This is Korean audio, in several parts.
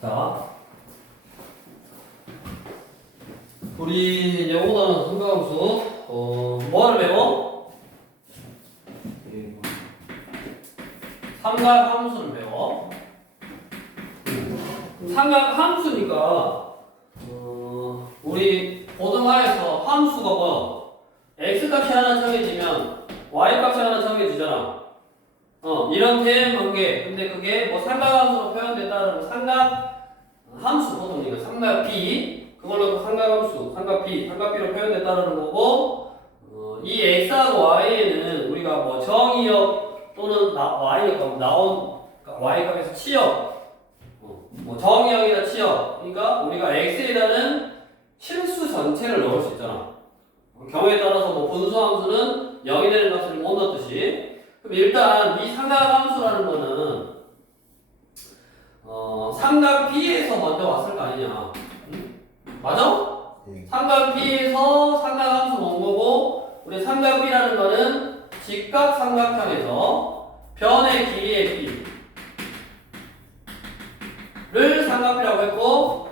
자, 우리 이제 오늘은 삼각함수 뭐를 배워? 삼각함수를 배워. 삼각함수니까 우리 고등하에서 함수가 뭐야? x값이 하나 정해지면 y값이 하나 정해지잖아. 이런 대응관계. 근데 그게 뭐 삼각함수로 표현됐다는 삼각함수 보통이니까 삼각 B 그걸로 삼각함수, 삼각 B로 표현됐다는 거고, 이 x하고 y에는 우리가 뭐 정의역 또는 y역 나온 y값에서 치역, 뭐 정의역이나 치역. 그러니까 우리가 x에다는 실수 전체를 넣을 수 있잖아. 경우에 따라서 뭐 분수함수는 0이 되는 값을 못 넣듯이. 그럼 일단 이 삼각함수라는 거는 삼각 B에서 먼저 왔을 거 아니냐. 응? 맞아? 삼각 B에서 삼각함수 온 거고, 우리 삼각 B라는 거는 직각 삼각형에서 변의 길이의 B를 삼각 B라고 했고,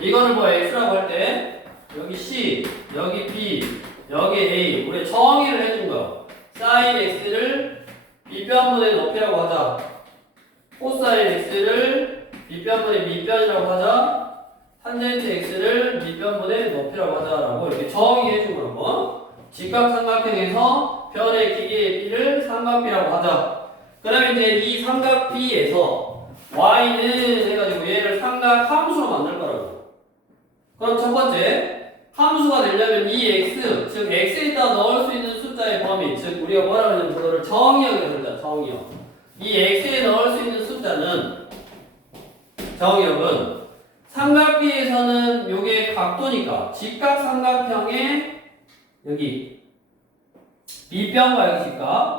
이거는 뭐 X라고 할 때 여기 C, 여기 B, 여기 A 우리 정의를 해준 거야. 사인 X를 B변분의 높이라고 하자. 코사인 X를 B변분의 밑변이라고 하자. 탄젠트 X를 밑변분의 높이라고 하자라고 이렇게 정의해 준 거라고. 직각삼각형에서 변의 길이의 B를 삼각-B라고 하자. 그러면 이제 이 삼각-B에서 Y는 해가지고 얘를 삼각함수로 만들 거라고. 그럼 첫 번째 함수가 되려면 이 x, 즉 x에다 넣을 수 있는 숫자의 범위, 즉 우리가 뭐라 그러냐면 그거를 정의역이라고 합니다. 정의역. 이 x에 넣을 수 있는 숫자는 정의역은 삼각-B에서는 요게 각도니까 직각삼각형의 여기 B변과 여기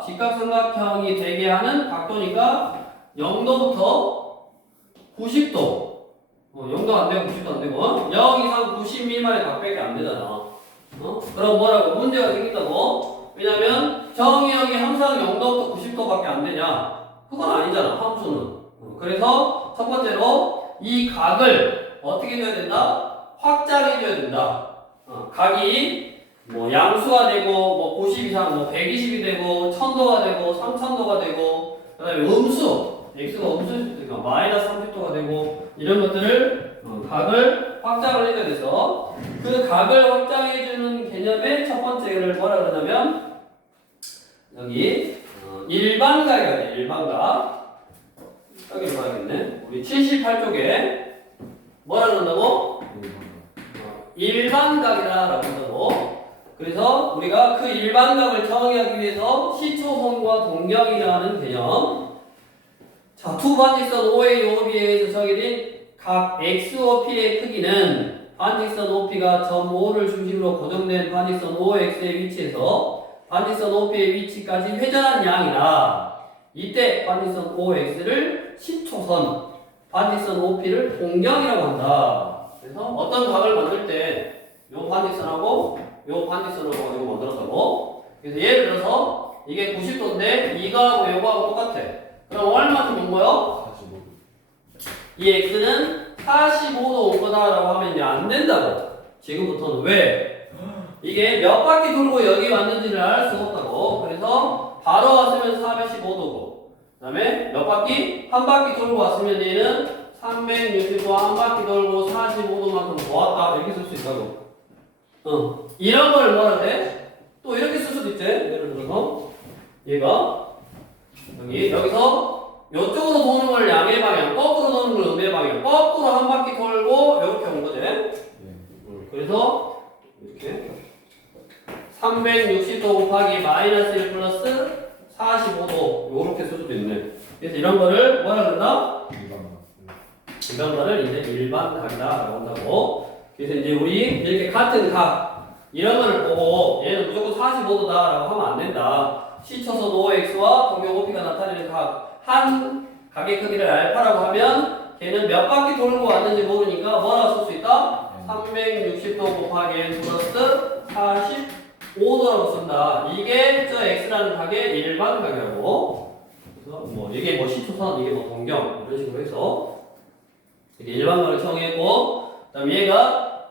직각삼각형이 되게 하는 각도니까 0도부터 90도 0도 안 되고 90도 안 되고 0 이상 90 미만의 각밖에 안 되잖아. 그럼 뭐라고? 문제가 생긴다고? 왜냐면 정의역이 항상 0도부터 90도밖에 안 되냐? 그건 아니잖아, 함수는. 그래서 첫 번째로 이 각을 어떻게 해줘야 된다? 확장해줘야 된다. 각이 뭐 양수가 되고 뭐 90 이상 뭐 120이 되고 1000도가 되고 3000도가 되고 그 다음에 음수 x가 음수일 수도 있으니까 마이너스 30도가 되고 이런 것들을 각을 확장을 해줘야 돼서 그 각을 확장해주는 개념의 첫 번째를 뭐라 그러냐면 여기 일반각이야 돼. 일반각 여기로 가야겠네. 우리 78쪽에 뭐라 그런다고? 일반각이라고 한다고. 그래서 우리가 그 일반각을 정의하기 위해서 시초선과 동경이라는 개념. 자, 두 반직선 OA, OB에 의해서 정해진 각 XOP의 크기는 반직선 OP가 점 O를 중심으로 고정된 반직선 OX의 위치에서 반직선 OP의 위치까지 회전한 양이라 이때 반직선 OX를 10초선, 반직선 OP를 동경이라고 한다. 그래서 어떤 각을 만들 때 요 반직선하고 요 반직선하고 이거 만들었다고. 그래서 예를 들어서 이게 90도인데 이거하고 이거하고 똑같아. 그럼 얼마큼 온 거요? 45도. 이 x는 45도 온 거다라고 하면 이제 안 된다고. 지금부터는 왜? 이게 몇 바퀴 돌고 여기 왔는지를 알 수가 없다고. 그래서 바로 왔으면 415도고. 그 다음에 몇 바퀴? 한 바퀴 돌고 왔으면 얘는 360도 한 바퀴 돌고 45도만큼 더 왔다. 이렇게 쓸 수 있다고. 이런 걸 뭐라 그래? 또 이렇게 쓸 수도 있지. 예를 들어서 얘가 여기서 이쪽으로 도는 걸 양의 방향, 거꾸로 도는 걸 음의 방향, 거꾸로 한 바퀴 돌고 이렇게 온 거지. 그래서 이렇게 360도 곱하기 마이너스 1 플러스 45도 이렇게 쓸 수도 있네. 그래서 이런 거를 뭐라 그런다? 이런 거를 이제 일반각이다라고 한다고. 그래서 이제 우리 이렇게 같은 각 이런 거를 보고 얘는 무조건 45도다라고 하면 안 된다. 시초선 OX와 동경 OP가 나타내는 각, 한 각의 크기를 알파라고 하면 걔는 몇 바퀴 돌고 왔는지 모르니까 뭐라고 쓸 수 있다? 360도 곱하기 n 플러스 45도라고 쓴다. 이게 저 X라는 각의 일반각이라고. 그래서 뭐 이게 뭐 시초선, 이게 뭐 동경 이런 식으로 해서 이게 일반각을 정했고, 그다음에 얘가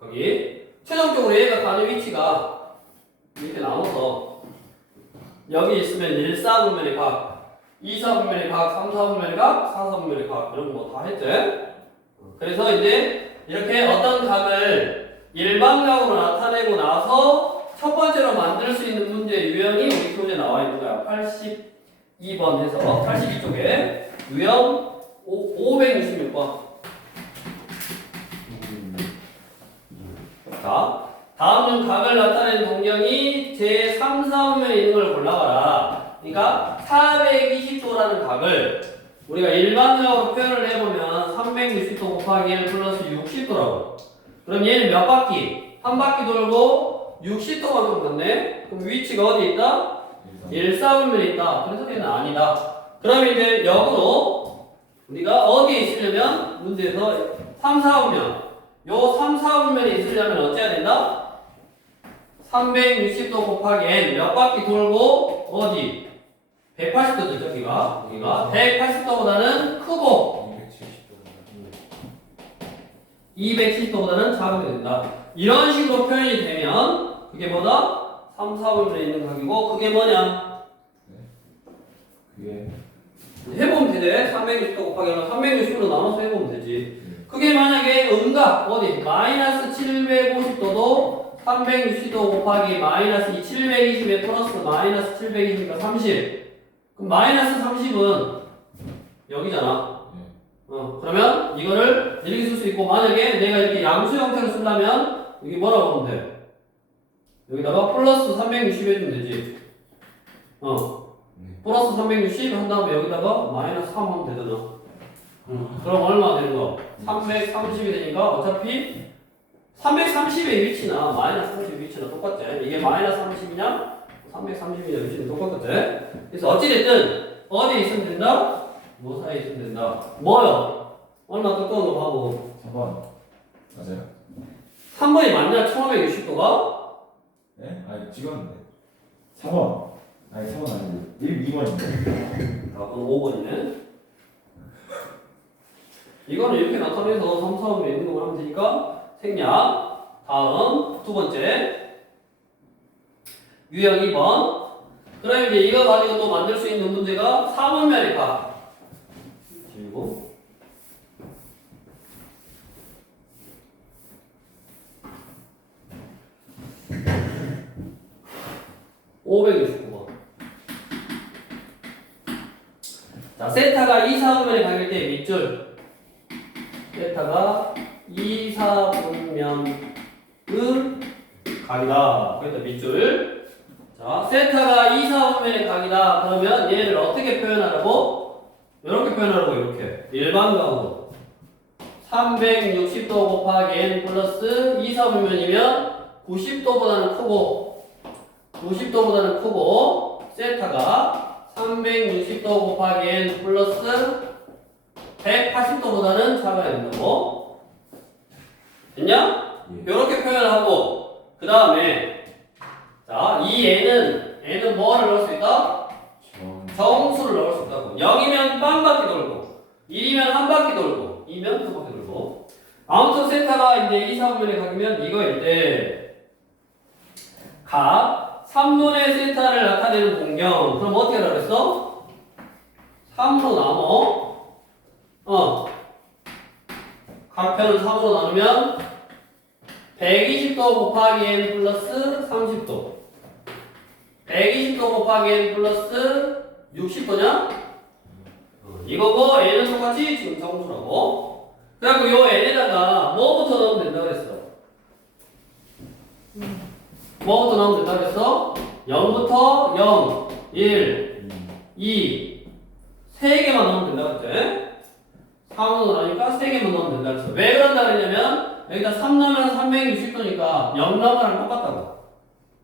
거기 최종적으로 얘가 가는 위치가 이렇게 나눠서 여기 있으면 1, 4분면의 각, 2, 4분면의 각, 3, 4분면의 각, 4, 4분면의 각 이런 거 다 했지. 그래서 이제 이렇게 어떤 각을 일반각으로 나타내고 나서 첫 번째로 만들 수 있는 문제 유형이 우리 교재에 나와 있는 거야. 82번 해서 82쪽에 유형 566번. 자, 다음은 각을 나타내는 동경이 제 3, 4분면에 있는 걸 골라봐라. 그러니까 420도라는 각을 우리가 일반적으로 표현을 해보면 360도 곱하기 1 플러스 60도라고. 그럼 얘는 몇 바퀴? 한 바퀴 돌고 60도만큼 걷네? 그럼 위치가 어디 있다? 1, 4분면에 있다. 그래서 얘는 아니다. 그럼 이제 역으로 우리가 어디에 있으려면 문제에서 3, 4분면 요 3, 4분면에 있으려면 어째야 된다? 360도 곱하기 n 몇 바퀴 돌고 어디? 180도죠 여기가 180도보다는 크고 270도보다는 작으면 된다. 이런 식으로 표현이 되면 그게 뭐다? 3, 4분면에 있는 각이고 그게 뭐냐? 그게 해보면 되지. 360도 곱하기 360도 나눠서 해보면 되지. 그게 만약에 음각 어디? 마이너스 750도도 360도 곱하기 마이너스 720에 플러스 마이너스 720이니까 30. 그럼 마이너스 30은 여기잖아. 그러면 이거를 이렇게 쓸 수 있고, 만약에 내가 이렇게 양수 형태로 쓰려면 여기 뭐라고 하면 돼? 여기다가 플러스 360 해주면 되지. 플러스 360 한 다음에 여기다가 마이너스 3 하면 되잖아. 그럼 얼마 되는 거? 330이 되니까 어차피 330의 위치나 마이너스 30의 위치나 똑같지. 이게 마이너스 30이냐 330이냐 위치는 똑같겠지. 그래서 어찌됐든 어디에 있으면 된다? 뭐 사이에 있으면 된다. 뭐요? 얼마 두꺼운 거 봐보고 4번 맞아요? 3번이 맞냐? 1560도가? 네? 아니 찍었는데 4번 아니 4번 아니고 2번인데 아, 그럼 5번이네. 이거는 이렇게 나타내서 3, 4번에 있는 거 하면 되니까 생략. 다음 두 번째 유형 2번. 그럼 이제 이거 가지고 또 만들 수 있는 문제가 4분면의 각. 그리고 569번. 자, 세타가 2, 4분면의 각일 때 밑줄. 세타가 2, 4분면의 각이다. 그러니까 밑줄. 자, 세타가 2, 4분면의 각이다. 그러면 얘를 어떻게 표현하라고? 이렇게 표현하라고, 이렇게. 일반각으로. 360도 곱하기 n 플러스 2, 4분면이면 90도보다는 크고, 90도보다는 크고, 세타가 360도 곱하기 n 플러스 180도보다는 작아야 된다고. 됐냐? 이렇게 표현하고, 그 다음에 자, 이 n은 뭐를 넣을 수 있다? 정수를 넣을 수 있다고. 0이면 반 바퀴 돌고, 1이면 한 바퀴 돌고, 2면 두 바퀴 돌고. 아무튼 세타가 이제 2, 4분면의 각이면 이거일 때, 각 3분의 세타를 나타내는 공경. 그럼 어떻게 하라고 했어? 3으로 나눠. 각편을 3으로 나누면 120도 곱하기 n 플러스 30도. 120도 곱하기 n 플러스 60도냐? 이거고 n은 똑같이 지금 정수라고. 그래갖고 요 n에다가 뭐부터 넣으면 된다고 그랬어? 뭐부터 넣으면 된다고 그랬어? 0부터 0, 1, 2 3개만 넣으면 된다고 그랬지? 3으로 나니까 3개만 넣으면 된다고 그랬어. 왜 그런다 그랬냐면 여기다 3 넣으면 360도니까 0 넣으면 똑같다고.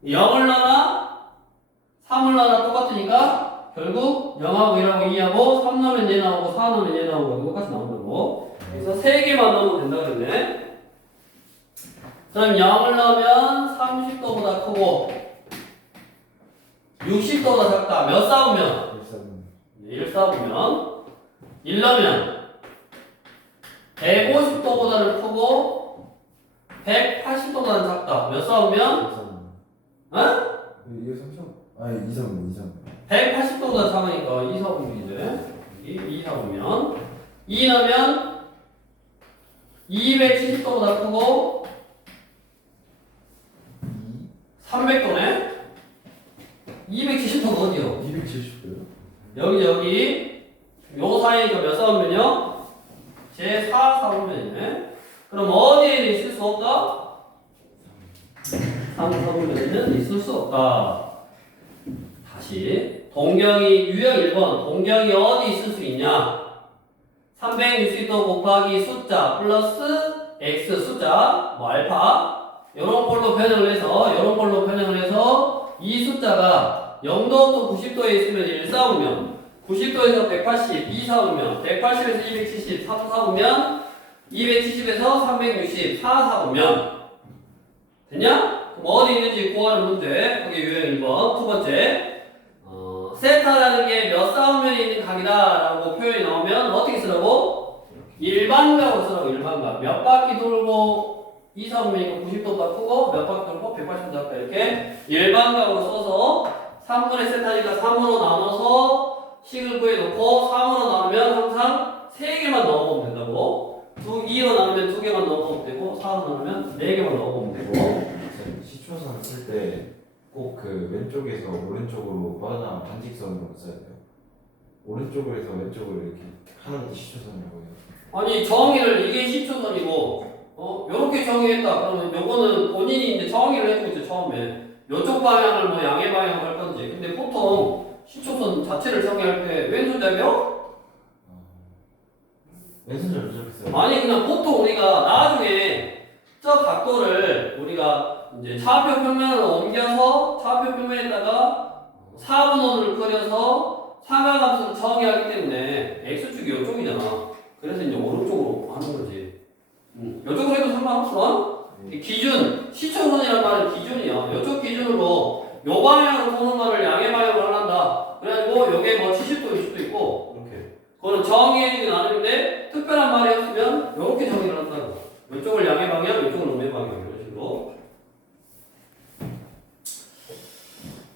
0을 넣나 3을 넣나 똑같으니까 결국 0하고 1하고 2하고 3 넣으면 얘 나오고 4 넣으면 얘 나오고 똑같이 나온다고. 그래서 3개만 넣으면 된다 그랬네. 그럼 0을 넣으면 30도보다 크고 60도보다 작다. 몇 싸우면? 1 써보면 1넣으면 150도보다는 크고 180도보다는 작다. 몇 써보면? 어? 이게 3점. 아니 2점. 180도보다 작으니까 2 써보면 이제 2 써보면 2 넣으면 270도보다 크고 300도네? 270도가 어디요? 270도요? 여기 요 사이니까 몇 사분면이요? 제 4 사분면이네. 그럼 어디에는 있을 수 없다? 3 사분면에는 있을 수 없다. 다시 동경이 유형 1번 동경이 어디 있을 수 있냐? 360도 곱하기 숫자 플러스 x 숫자 뭐 알파 요런 걸로 변형을 해서 이 숫자가 0도부터 90도에 있으면 1 사오면 90도에서 180, 2 사오면 180에서 270, 3 사오면 270에서 360, 4 사오면 됐냐? 그럼 어디 있는지 구하는 문제 그게 유형 1번 두 번째 세타라는 게 몇 사분면이 있는 각이다 라고 표현이 나오면 어떻게 쓰라고? 일반각으로 쓰라고 일반각 몇 바퀴 돌고 2 사분면이니까 90도 바꾸고 몇 바퀴 돌고 180도 바꾸고 이렇게 일반각으로 써서 3분의 세타니까 3으로 나눠서 식을 구해놓고 3으로 나누면 항상 3개만 넣어보면 된다고 2로 나누면 2개만 넣어보면 되고 4로 나누면 4개만 넣어보면 되고 시초선 쓸 때 꼭 그 왼쪽에서 오른쪽으로 뻗어나간 반직선으로 써야 돼요. 오른쪽으로 해서 왼쪽으로 이렇게 하는 게 시초선이라고 해요. 아니 정의를 이게 시초선이고 요렇게 정의했다 그러면 요거는 본인이 이제 정의를 해주고 있죠 처음에 요쪽 방향을 뭐 양의 방향을 할 건지 근데 보통 시초선 자체를 정의할 때 왼손잡이요? 왼손잡이 저렇게 써요. 아니 그냥 보통 우리가 나중에 저 각도를 우리가 이제 차표 평면으로 옮겨서 차표 평면에다가 4분원을 그려서 삼각함수를 정의하기 때문에 x축이 요쪽이잖아. 그래서 이제 오른쪽으로 하는 거지. 요쪽으로 해도 상관없어. 기준, 시초선이란 말은 기준이야. 요쪽 기준으로 요 방향으로 도는 거를 양의 방향으로 하란다. 그래가지고 요게 뭐 70도일 수도 있고 이렇게. 그거는 정의해주기 나름인데 특별한 말이 없으면 요렇게 정의를 한다고. 요쪽을 양의 방향, 요쪽은 음의 방향 이런 식으로.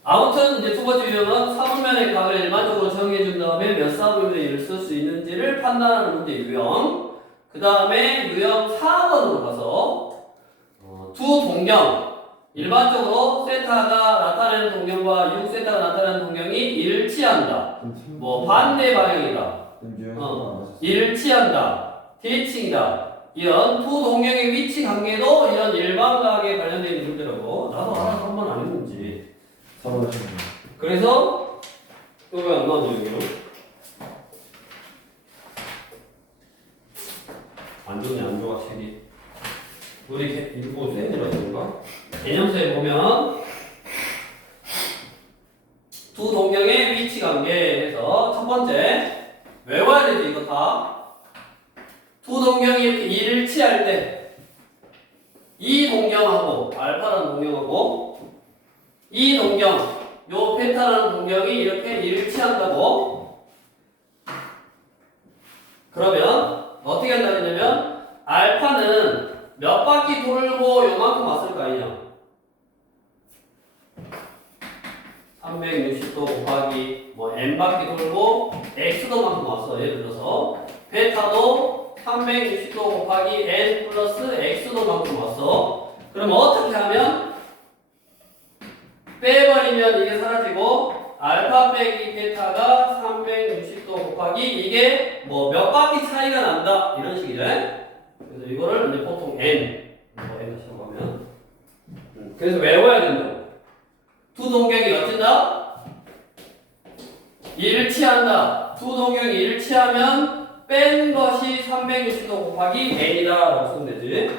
아무튼 이제 두 번째 유형은 사분면의 각을 일반적으로 정해준 다음에 몇 사분면을 쓸 수 있는지를 판단하는 문제 유형. 그 다음에 유형 4번으로 가서 두 동경 일반적으로 세타가 나타내는 동경과 6세타가 나타내는 동경이 일치한다. 뭐 반대 방향이다. 일치한다. 대칭이다. 이런 두 동경의 위치 관계도 이런 일반각에 관련된 있는 문제라고. 나도 하나 한 번 안 했는지. 그래서 또 왜 안 나오죠 여기로? 안 좋네 안 좋아 책이. 우리 읽고 쌤들어 있는가? 개념서에 보면 두 동경의 위치 관계에서 첫 번째 외워야 되지 이거 다. 두 동경이 이렇게 일치할 때 이 동경하고 알파라는 동경하고 이 동경 요 베타라는 동경이 이렇게 일치한다고. 그러면 어떻게 한다고 했냐면 알파는 몇 바퀴 돌고 요만큼 왔을 거 아니냐 360도 곱하기 뭐 n바퀴 돌고 x도만큼 왔어. 예를 들어서 베타도 360도 곱하기 n 플러스 x도만큼 왔어. 그럼 어떻게 하면 빼버리면 이게 사라지고 알파 빼기 베타가 360도 곱하기 이게 뭐 몇 바퀴 차이가 난다 이런 식이죠. 그래서 이거를 이제 보통 n 뭐 n 다시 하면 그래서 외워야 된다고. 두 동경이 어쩐다? 일치한다. 두 동경이 일치하면 뺀 것이 360도 곱하기 n이다 라고 쓰면 되지.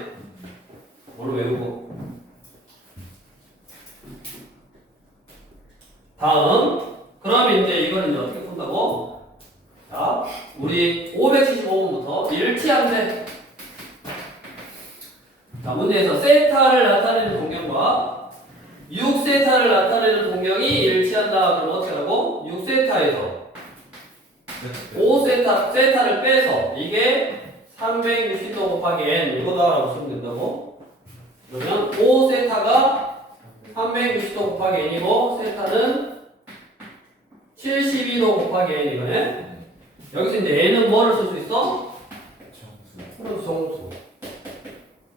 뭘 외우고 다음 그러면 이제 이거는 이제 어떻게 푼다고? 자 우리 575번부터 일치한대. 자 문제에서 세타를 나타내는 동경과 6세타를 나타내는 동경이 일치한다. 그럼 어떻게 하라고? 6세타에서 세타를 빼서 이게 360도 곱하기 n 이거다라고 쓰면 된다고. 그러면 5세타가 360도 곱하기 n이고 세타는 72도 곱하기 n이거든. 여기서 이제 n은 뭐를 쓸 수 있어? 정수.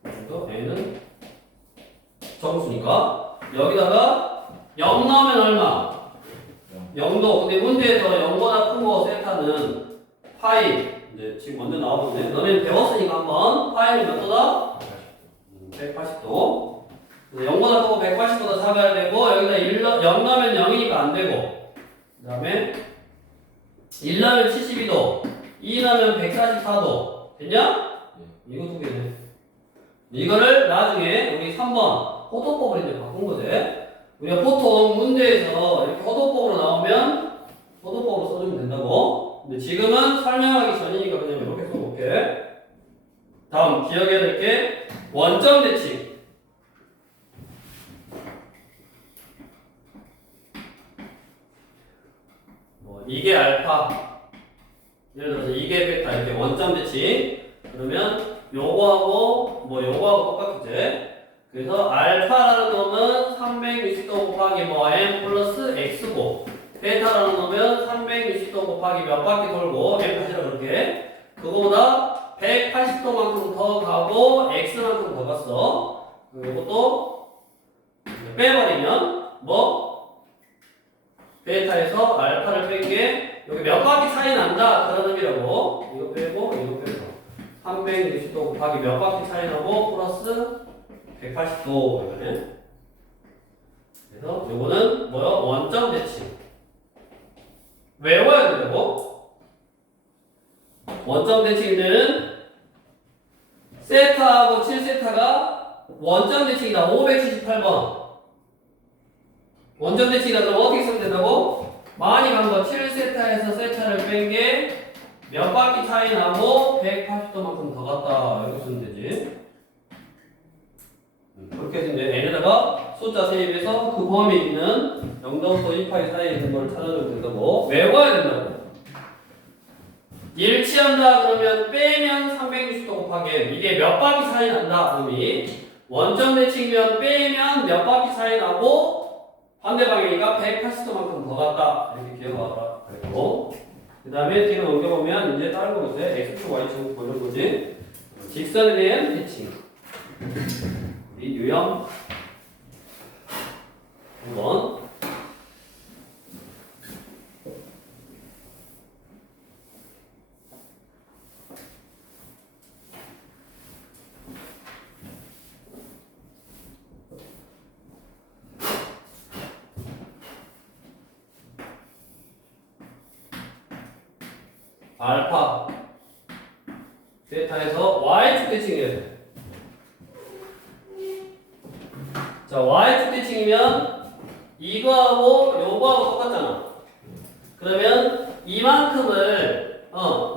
그래서 n은 정수니까 여기다가 0 넣으면 얼마? 0도. 근데 문제에서 0보다 큰 거 세타는 파이. 이제 지금 먼저 나와보네. 너네 배웠으니까 한번 파이는 몇 도다? 180도. 0보다 크고 180보다 작아야 되고 여기다 0 넣으면 0이니까 안 되고. 그 다음에 1 넣으면 72도, 2 넣으면 144도. 됐냐? 이거 두 개네. 이거를 나중에 우리 3번 호도법으로 이제 바꾼 거지. 우리가 보통 문제에서 이렇게 호도법으로 나오면 호도법으로 써주면 된다고. 근데 지금은 설명하기 전이니까 그냥 이렇게 써볼게. 다음 기억해야 될 게 원점 대칭. 이게 알파. 예를 들어서 이게 베타 이렇게 원점 대칭. 그러면 요거하고 요거하고 똑같겠지. 그래서 알파라는 놈은 360도 곱하기 n 플러스 x고 베타라는 놈은 360도 곱하기 몇 바퀴 돌고 n까지라 그렇게 그거보다 180도만큼 더 가고 x만큼 더 갔어. 이것도 빼버리면 베타에서 알파를 뺀 게 여기 몇 바퀴 차이 난다 그런 의미라고. 이거 빼고 이거 빼서 360도 곱하기 몇 바퀴 차이 나고 플러스 180도 이거는. 그래서 요거는 원점 대칭. 외워야 된다고. 원점 대칭일 때는 세타하고 7세타가 원점 대칭이다. 578번. 원점 대칭이다. 그럼 어떻게 쓰면 된다고? 많이 간 거 7세타에서 세타를 뺀 게 몇 바퀴 차이 나고 180도만큼 더 갔다. 이렇게 쓰면 되지. 그렇게 해서 이제 n에다가 숫자 대입해서 그 범위에 있는 0도부터 2파이 사이에 있는 걸 찾아주면 된다고. 외워야 된다고. 일치한다 그러면 빼면 360도 곱하기 이게 몇 바퀴 차이 난다 의미. 원점 대칭이면 빼면 몇 바퀴 차이 나고 반대 방향이니까 180도만큼 더 갔다. 이렇게 기억하라 그랬고. 그 다음에 뒤로 넘겨보면 이제 다른 거 보세요. x축 y축 뭐 이런 거지. 직선에 대한 대칭. 이 유형 2번. 알파 베타에서 y축 대칭이에요. 자, y축 대칭이면 이거하고 요거하고 똑같잖아. 그러면 이만큼을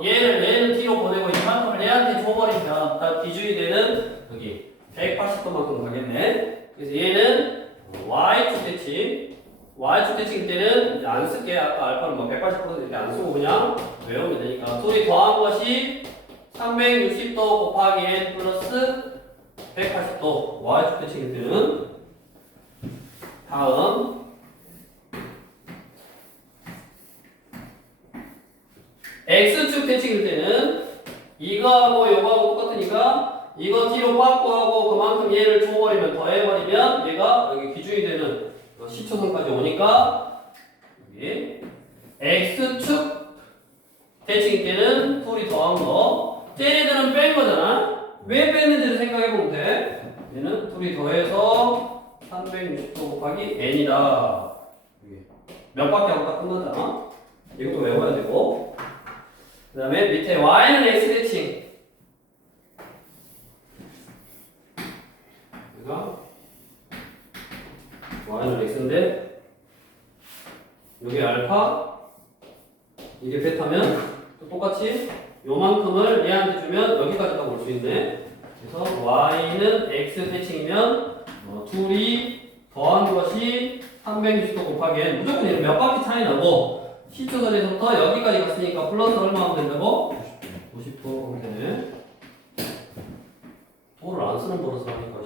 얘는 뒤로 보내고 이만큼을 얘한테 줘버리면 딱 기준이 되는 여기 180도만큼 가겠네. 그래서 얘는 y축 대칭. y축 대칭 때는 이제 안 쓸게. 아까 알파는 180% 이렇게 안 쓰고 그냥 외우면 되니까. 둘이 더한 것이 360도 곱하기 n 플러스 180도. y축 대칭일 때는 다음 x축 대칭일 때는 이거하고 요거하고 똑같으니까 이거 뒤로 빠꾸 하고 그만큼 얘를 줘버리면 더해버리면 얘가 여기 기준이 되는 시초선까지 오니까 여기 x축 대칭일 때는 둘이 더한 거 쟤네들은 뺀 거잖아. 왜 뺐는지를 생각해보면 돼. 얘는 둘이 더해서 360도 곱하기 n이다. 몇 바퀴 하고 딱 끝났잖아. 이것도 외워야 되고. 그 다음에 밑에 y는 x 대칭. 그러니까 y는 x인데 여기 알파 이게 베타면 또 똑같이 요만큼을 얘한테 주면 여기까지 딱 올 수 있네. 그래서 y는 x 대칭이면 둘이 더한 것이 360도 곱하기 n 무조건 얘는 몇 바퀴 차이 나고 C초선에서부터 여기까지 갔으니까 플러스 얼마 하면 된다고? 90도 되네. 도를 안 쓰는 버릇을 하니까.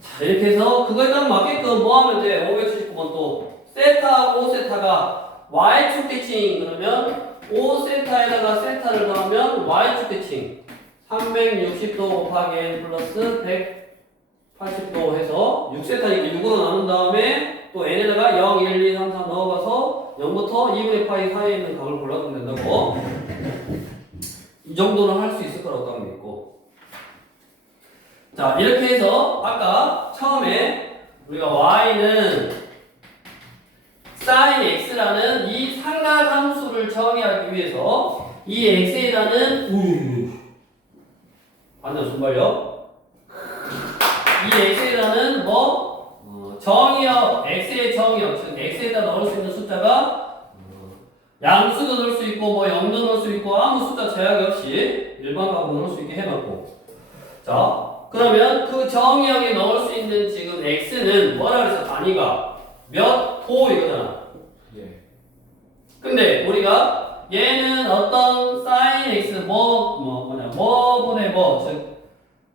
자, 이렇게 해서 그거에 딱 맞게끔 뭐 하면 돼? 579번 또 세타하고 세타가 Y축 대칭 그러면 5세타에다가 세타를 더하면 Y축 대칭 360도 곱하기 N 플러스 180도 해서 6세타니까 6으로 나눈 다음에 또 N에다가 0, 1, 2, 3, 4 넣어가서 0부터 2분의 파이 사이에 있는 값을 골라주면 된다고. 이 정도는 할 수 있을 거라고 딱 믿고. 자, 이렇게 해서 아까 처음에 우리가 y는 sin x라는 이 삼각함수를 정의하기 위해서 이 x에다는 완전 순발력 이 x에다는 정의역 x의 정의역 즉 x에다 넣을 수 있는 숫자가 양수도 넣을 수 있고 0도 넣을 수 있고 아무 숫자 제약 없이 일반 값으로 넣을 수 있게 해놨고. 자, 그러면 그 정의역에 넣을 수 있는 지금 x는 뭐라 그래서 단위가 몇 호 이거잖아. 예. 근데 우리가 얘는 어떤 sin x 뭐분의 즉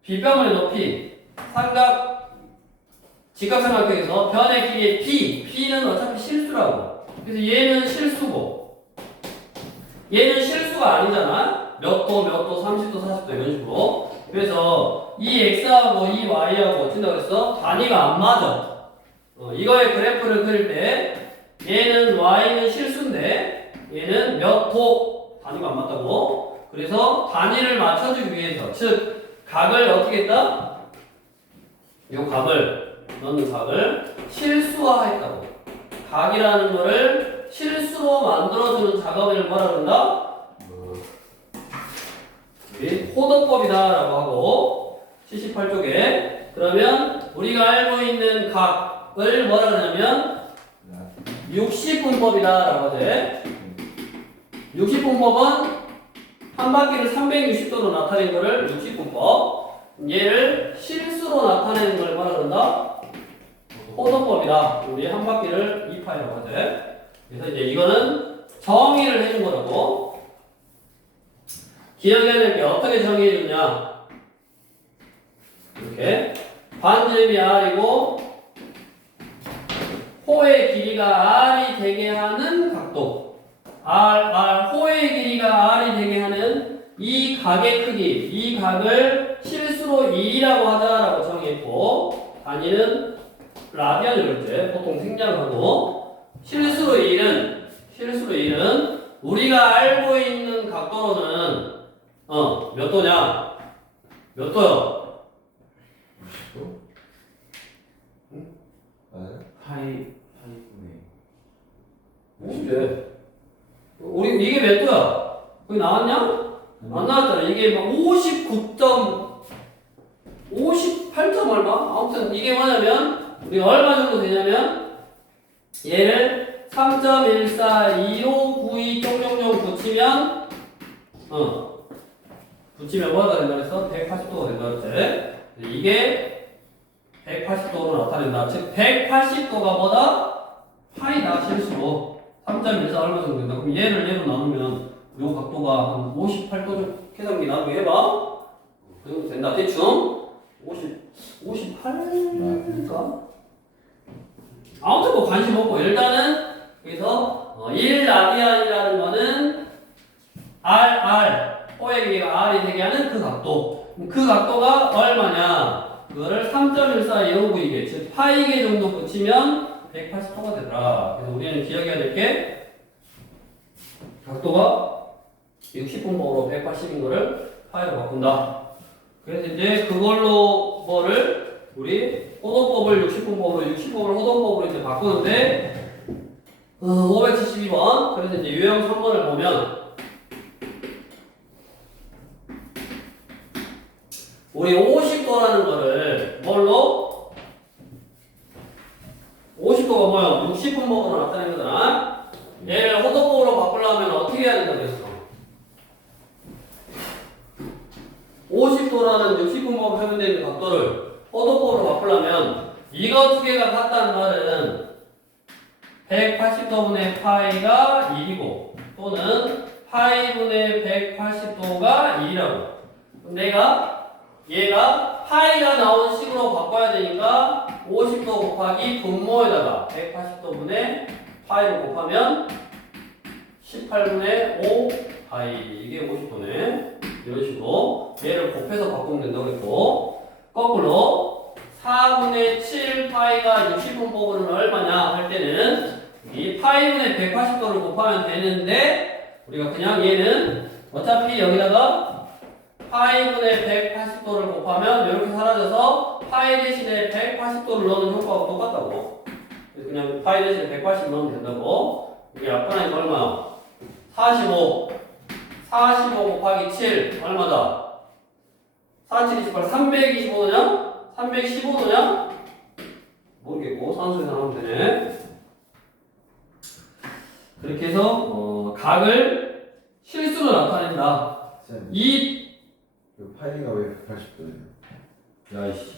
비변의 높이 삼각 직각삼각형에서 변의 길이의 p는 어차피 실수라고. 그래서 얘는 실수고 얘는 실수가 아니잖아. 몇 도, 30도, 40도 이런 식으로. 그래서 이 x하고 이 y하고 어쩐다고 그랬어? 단위가 안 맞아. 이거의 그래프를 그릴 때 얘는 y는 실수인데 얘는 몇 호 단위가 안 맞다고. 그래서 단위를 맞춰주기 위해서 즉 각을 어떻게 했다? 요 각을 넣는 각을 실수화했다고. 각이라는 거를 실수로 만들어주는 작업을 뭐라 그런다? 호도법이다라고 하고 78쪽에 그러면 우리가 알고 있는 각을 뭐라 그러냐면 60분법이다라고 하지. 60분법은 한 바퀴를 360도로 나타낸 거를 60분법. 얘를 실수로 나타내는 걸 뭐라 그런다? 호도법이다. 우리 한 바퀴를 2파이라고 하지. 그래서 이제 이거는 정의를 해준 거라고. 기억해야 될 게 어떻게 정의해 주냐. 이렇게 반지름이 r이고 호의 길이가 r이 되게 하는 각도 호의 길이가 r이 되게 하는 이 각의 크기 이 각을 실수로 2라고 하자라고 정의했고 단위는 라디안으로 이제 보통 생략을 하고 실수로 1은 우리가 알고 있는 각도로는 몇 도냐? 몇 도요? 50도? 응? 맞아요? 파이분의 50대. 우리 이게 몇 도야? 거기 나왔냐? 안 나왔잖아. 이게 막 58점 얼마? 아무튼 이게 뭐냐면 우리가 얼마 정도 되냐면 얘를 3.142592 쫑쫑쫑 붙이면 뭐가 된다 그랬어? 180도가 된다 그랬지? 이게 180도로 나타낸다. 즉 180도가 뭐다? 파이다 실수로 3.14 얼마 정도 된다. 그럼 얘로 나누면 요 각도가 한 58도 좀 계산기 나중에 해봐. 그 정도 된다. 대충 58인가? 아무튼 뭐 관심 없고 일단은 그래서 1라디안이라는 거는 호의 길이가 r이 되게 하는 그 각도. 그 각도가 얼마냐? 그거를 3.142592개, 즉 파이개 정도 붙이면 180도가 되더라. 그래서 우리는 기억해야 될 게 각도가 60분법으로 180인 거를 파이로 바꾼다. 그래서 이제 그걸로 뭐를 우리 호도법을 60분법으로 60법을 호도법으로 이제 바꾸는데 572번. 그래서 이제 유형 3번을 보면 우리 50도라는 거를 뭘로? 50도가 뭐야? 60분법으로 나타낸 거잖아. 얘를 호도법으로 바꾸려면 어떻게 해야 된다고 했어? 50도라는 60분법 하면 되는 각도를 호도법으로 바꾸려면 이거 두 개가 같다는 말은 180도분의 파이가 1이고 또는 파이분의 180도가 1이라고. 얘가 파이가 나온 식으로 바꿔야 되니까 50도 곱하기 분모에다가 180도분의 파이를 곱하면 18분의 5 파이, 이게 50도네. 이런 식으로 얘를 곱해서 바꾸면 된다고 했고, 거꾸로 4분의 7 파이가 60분법은 얼마냐 할 때는 이 파이분의 180도를 곱하면 되는데, 우리가 그냥 얘는 어차피 여기다가 파이분의 180도를 곱하면 이렇게 사라져서 파이 대신에 180도를 넣는 효과가 똑같다고. 그래서 그냥 파이 대신에 180 넣으면 된다고. 이게 앞변하니까 얼마야? 45 곱하기 7 얼마다? 47, 28, 325도냐? 315도냐? 모르겠고 산수에서 하면 되네. 그렇게 해서 각을 실수로 나타낸다. 쌤, 이 그 파이가 왜 180도예요? 야이씨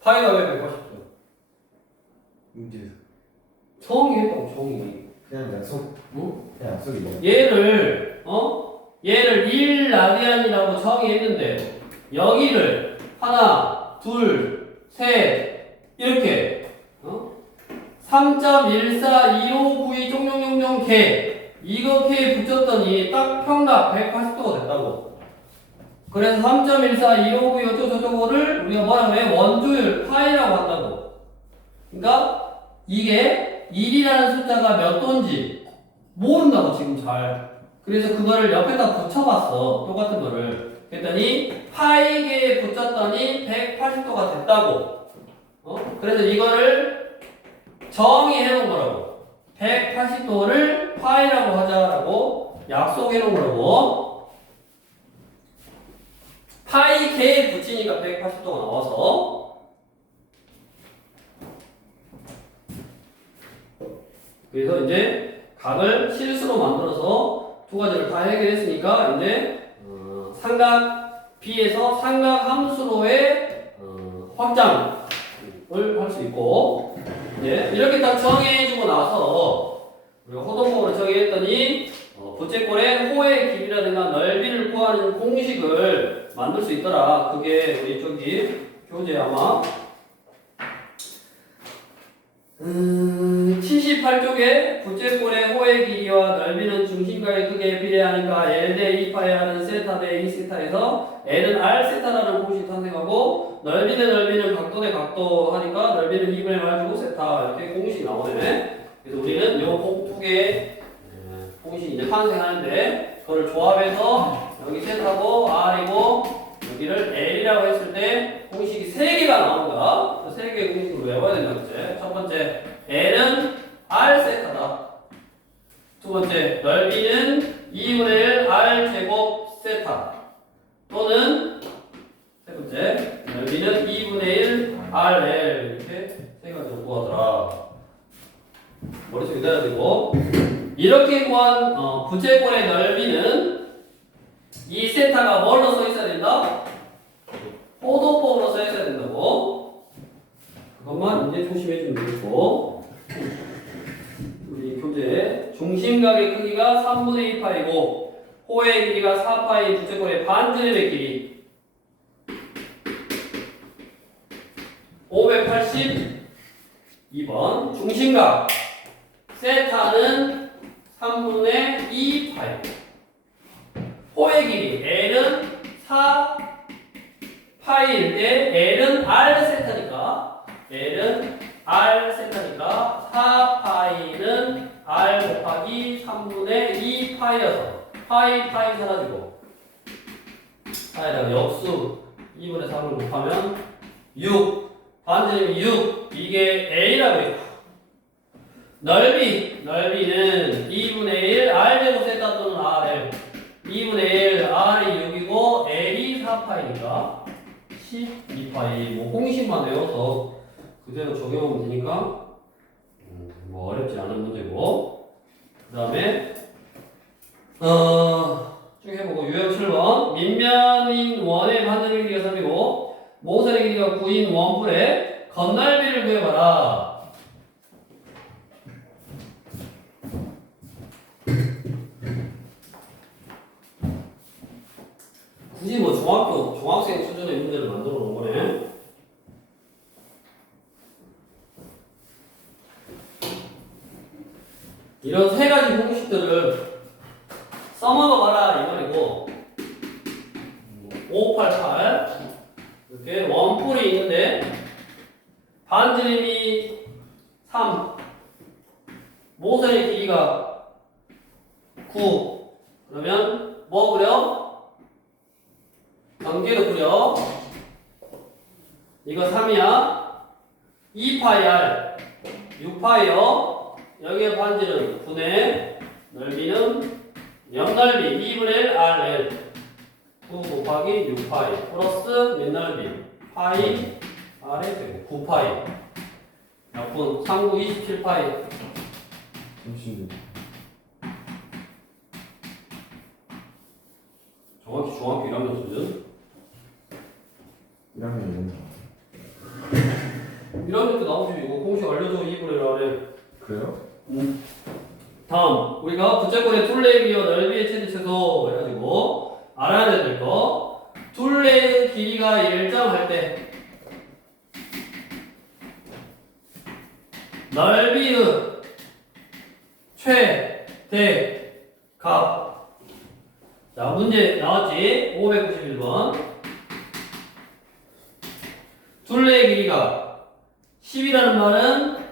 파이가 왜 180도? 문제에서 정의 했다고 정의. 그냥 약속, 그냥 약속이에요. 얘를 1라디안이라고 정의했는데 여기를 하나, 둘, 셋 이렇게 3.14259 종종종종 개 이렇게 붙였더니 딱 평각 180도가 됐다고. 그래서 3.14259 어쩌고저쩌고를 우리가 뭐라고 해? 원조율 파이라고 한다고. 그러니까 이게 1이라는 숫자가 몇 도인지 모른다고 지금 잘. 그래서 그거를 옆에다 붙여봤어. 똑같은 거를. 그랬더니 파이계에 붙였더니 180도가 됐다고. 그래서 이거를 정의해 놓은 거라고. 180도를 파이라고 하자라고 약속해 놓은 거라고. 파이계에 붙이니까 180도가 나와서. 그래서 이제 각을 실수로 만들어서 두 가지를 다 해결했으니까 이제 삼각 B에서 삼각 함수로의 확장을 할 수 있고, 이렇게 딱 정해주고 나서 우리가 호동법으로 정의했더니 부채꼴의 호의 길이라든가 넓이를 구하는 공식을 만들 수 있더라. 그게 우리 저기 교재 아마 78쪽에 부채꼴의 호의 길이와 넓이는 중심각의 크기에 비례하니까 L 대 2파이 하는 세타 대 2세타에서 L은 R 세타라는 공식이 탄생하고 넓이 대 넓이는 각도 대 각도 하니까 넓이는 2분의 R 주고 세타 이렇게 공식이 나오네. 그래서 우리는 요 두 개의 공식이 이제 탄생하는데 그거를 조합해서 여기 세타고 R이고 여기를 L이라고 했을 때 공식이 3개가 나오는 거야. 그 3개의 공식을 외워야 된다 그랬지. 첫 번째 L은 R 세타다. 두 번째 넓이는 2분의 1 R 제곱 세타 또는 세 번째 넓이는 2분의 1 RL 이렇게 세 가지로 구하더라. 머릿속에 넣어야 되고 이렇게 구한 부채꼴의 넓이는 이 세타가 뭘로 써 있어야 된다? 호도법으로 써 있어야 된다고. 그것만 이제 조심해 주면 되겠고, 우리 교재 중심각의 크기가 3분의 2파이고 호의 길이가 4파이 부채꼴의 반지름의 길이 582번. 중심각 세타는 3분의 2파이. 호의 길이 L은 4파이일 때 L은 R 세타니까 L은 R 세타니까 4파이는 R 곱하기 3분의 2파이여서 파이 사라지고 파이에다가 역수 2분의 3을 곱하면 6 반지름이 6 이게 A라고 했고 넓이는 2분의 1 R 제곱 세타 또는 RL 2분의 1 R이 6이고 L이 4파이니까 12파이. 뭐 공식만 외워서 그대로 적용하면 되니까 뭐 어렵지 않은 문제고, 그 다음에 쭉 해보고 유형 7번 밑면인 원의 반지름 길이가 3이고 모서리 길이가 9인 원뿔의 건널비를 구해봐라. 굳이 뭐 중학생 수준의 문제를 만들어 놓은 거네. 이런 세 가지 공식들을 써먹어 봐라 이 말이고, 588 이렇게 원뿔이 있는데 반지름이 3, 모서의 길이가 9. 그러면 뭐 그려? 경계도 그려. 이거 3이야. 2파이 r 6파이요. 여기에 반지름 9네. 넓이는 0넓이 2분의 1 rl 9 곱하기 6파이 플러스 몇 넓이? 파이 r의 제곱 9파이 약분 3, 9, 27파이. 36. 정확히 중학교 1학년 수준? 1학년 1학년 때 나오지. 이거 공식 알려줘. 2분의 1 rl. 그래요? 다음 우리가 부채꼴의 둘레의 길이와 넓이의 최대최소 해가지고 알아야 될 거, 둘레의 길이가 일정할 때 넓이의 최대 값. 자, 문제 나왔지? 591번. 둘레의 길이가 10이라는 말은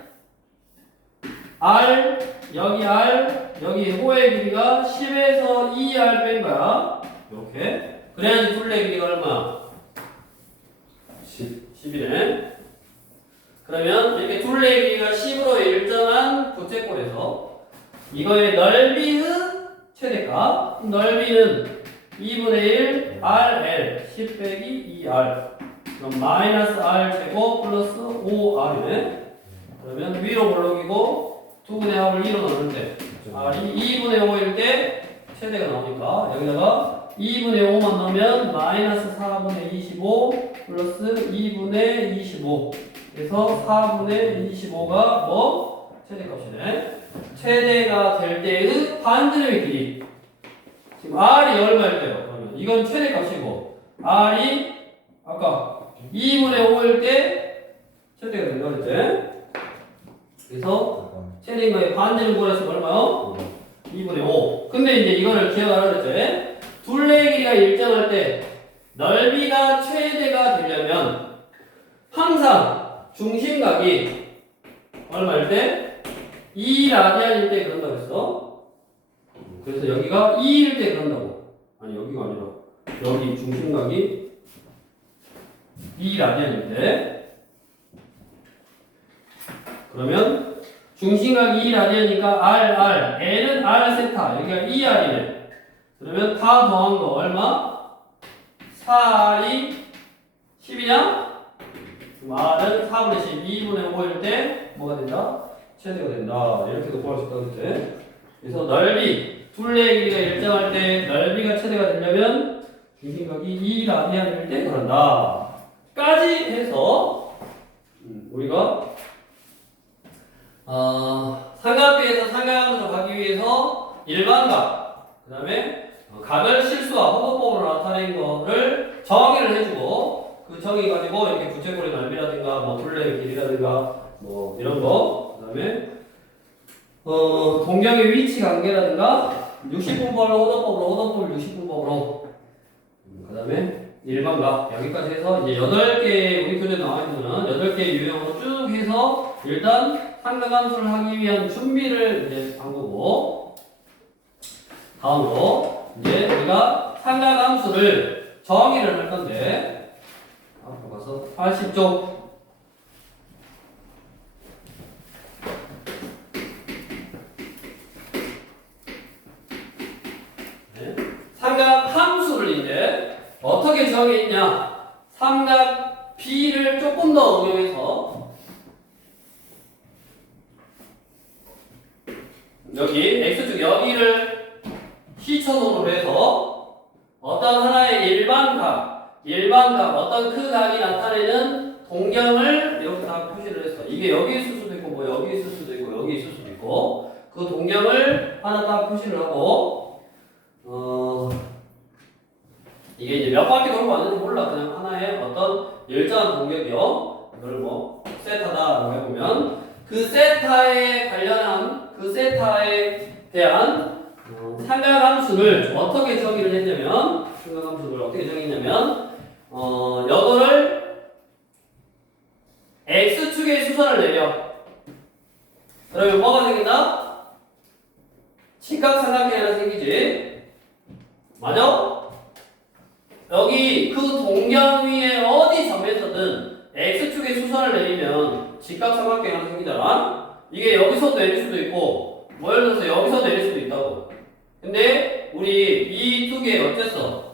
r, 여기 r, 여기 호의 길이가 10에서 2r 뺀 거야. 이렇게. 그래야지 둘레의 길이가 얼마야? 10이네. 그러면 이렇게 둘레의 길이가 10으로 일정한 부채꼴에서 이거의 넓이의 최대값, 넓이는 2분의 1 rl 10 빼기 2r. 그럼 마이너스 r 제곱 플러스 5r이네. 그러면 위로 볼록이고 2분의 합을 2로 넣는데 r이 2분의 5일 때 최대가 나오니까 여기다가 2분의 5만 넣으면 마이너스 4분의 25 플러스 2분의 25. 그래서 4분의 25가 뭐? 최대값이네. 최대가 될 때의 반지름의 길이. 지금 r이 얼마일 때요? 그러면 이건 최대값이고 r이 아까 2분의 5일 때 최대가 된다 그랬지? 그래서 최대인가의 반지름 구했으면 얼마요? 2분의 5. 근데 이제 이거를 기억하라 그랬지? 둘레의 길이가 일정할 때 넓이가 최대가 되려면 항상 중심각이 얼마일 때? 2라디안일 때 그런다고 했어. 그래서 여기가 2일 때 그런다고. 아니 여기가 아니라 여기 중심각이 2라디안일 때. 그러면 중심각이 2라디안이니까 r, n은 r 세타, 여기가 2r이네. 그러면 다 더한 거 얼마? 4r이 10이냐? 그럼 r은 4분의 10, 2분의 5일 때 뭐가 된다? 최대가 된다. 이렇게도 구할 수 있다고 했지. 그래서 넓이, 둘레의 길이가 일정할 때 넓이가 최대가 되려면 중심각이 2라디안일 때 그런다. 까지 해서 우리가 삼각비에서 삼각형으로 가기 위해서 일반각, 그 다음에 각을 실수와 호도법으로 나타낸 거를 정의를 해주고 그 정의 가지고 이렇게 부채꼴의 넓이라든가 뭐 둘레의 길이라든가 뭐 이런 거, 그 다음에 동경의 위치 관계라든가 60분법을 호도법으로 60분법으로, 그 다음에 일반각 여기까지 해서 이제 8개 우리 교재에 나와 있는 거는 8개의 유형으로 쭉 해서 일단 삼각함수를 하기 위한 준비를 이제 한 거고, 다음으로 이제 우리가 삼각함수를 정의를 할 건데 앞으로 가서 80쪽 삼각함수를 이제 어떻게 정의했냐? 삼각 B를 조금 더 응용해서 여기 X축 여기를 시초선으로 해서 어떤 하나의 일반각 어떤 그 각이 나타내는 동경을 이렇게 다 표시를 했어. 이게 여기 있을 수도 있고 뭐 여기 있을 수도 있고 여기 있을 수도 있고 그 동경을 하나 딱 표시를 하고 이게 이제 몇 바퀴 돌고 왔는지 몰라. 그냥 하나의 어떤 일정한 공격이요. 이걸 뭐 세타다라고 해보면 그 세타에 관련한 그 세타에 대한 상가함수를 어떻게 정의를 했냐면 상가함수를 어떻게 정의했냐면 요거를 x축의 수선을 내려. 그러면 뭐가 생긴다? 직각삼각형이 하나 생기지. 맞아? 여기 그 동경 위에 어디 점에서든 x축의 수선을 내리면 직각삼각형이 하나 생기잖아. 이게 여기서 내릴 수도 있고 뭐 예를 들어서 여기서 내릴 수도 있다고. 근데 우리 이 두 개 어땠어?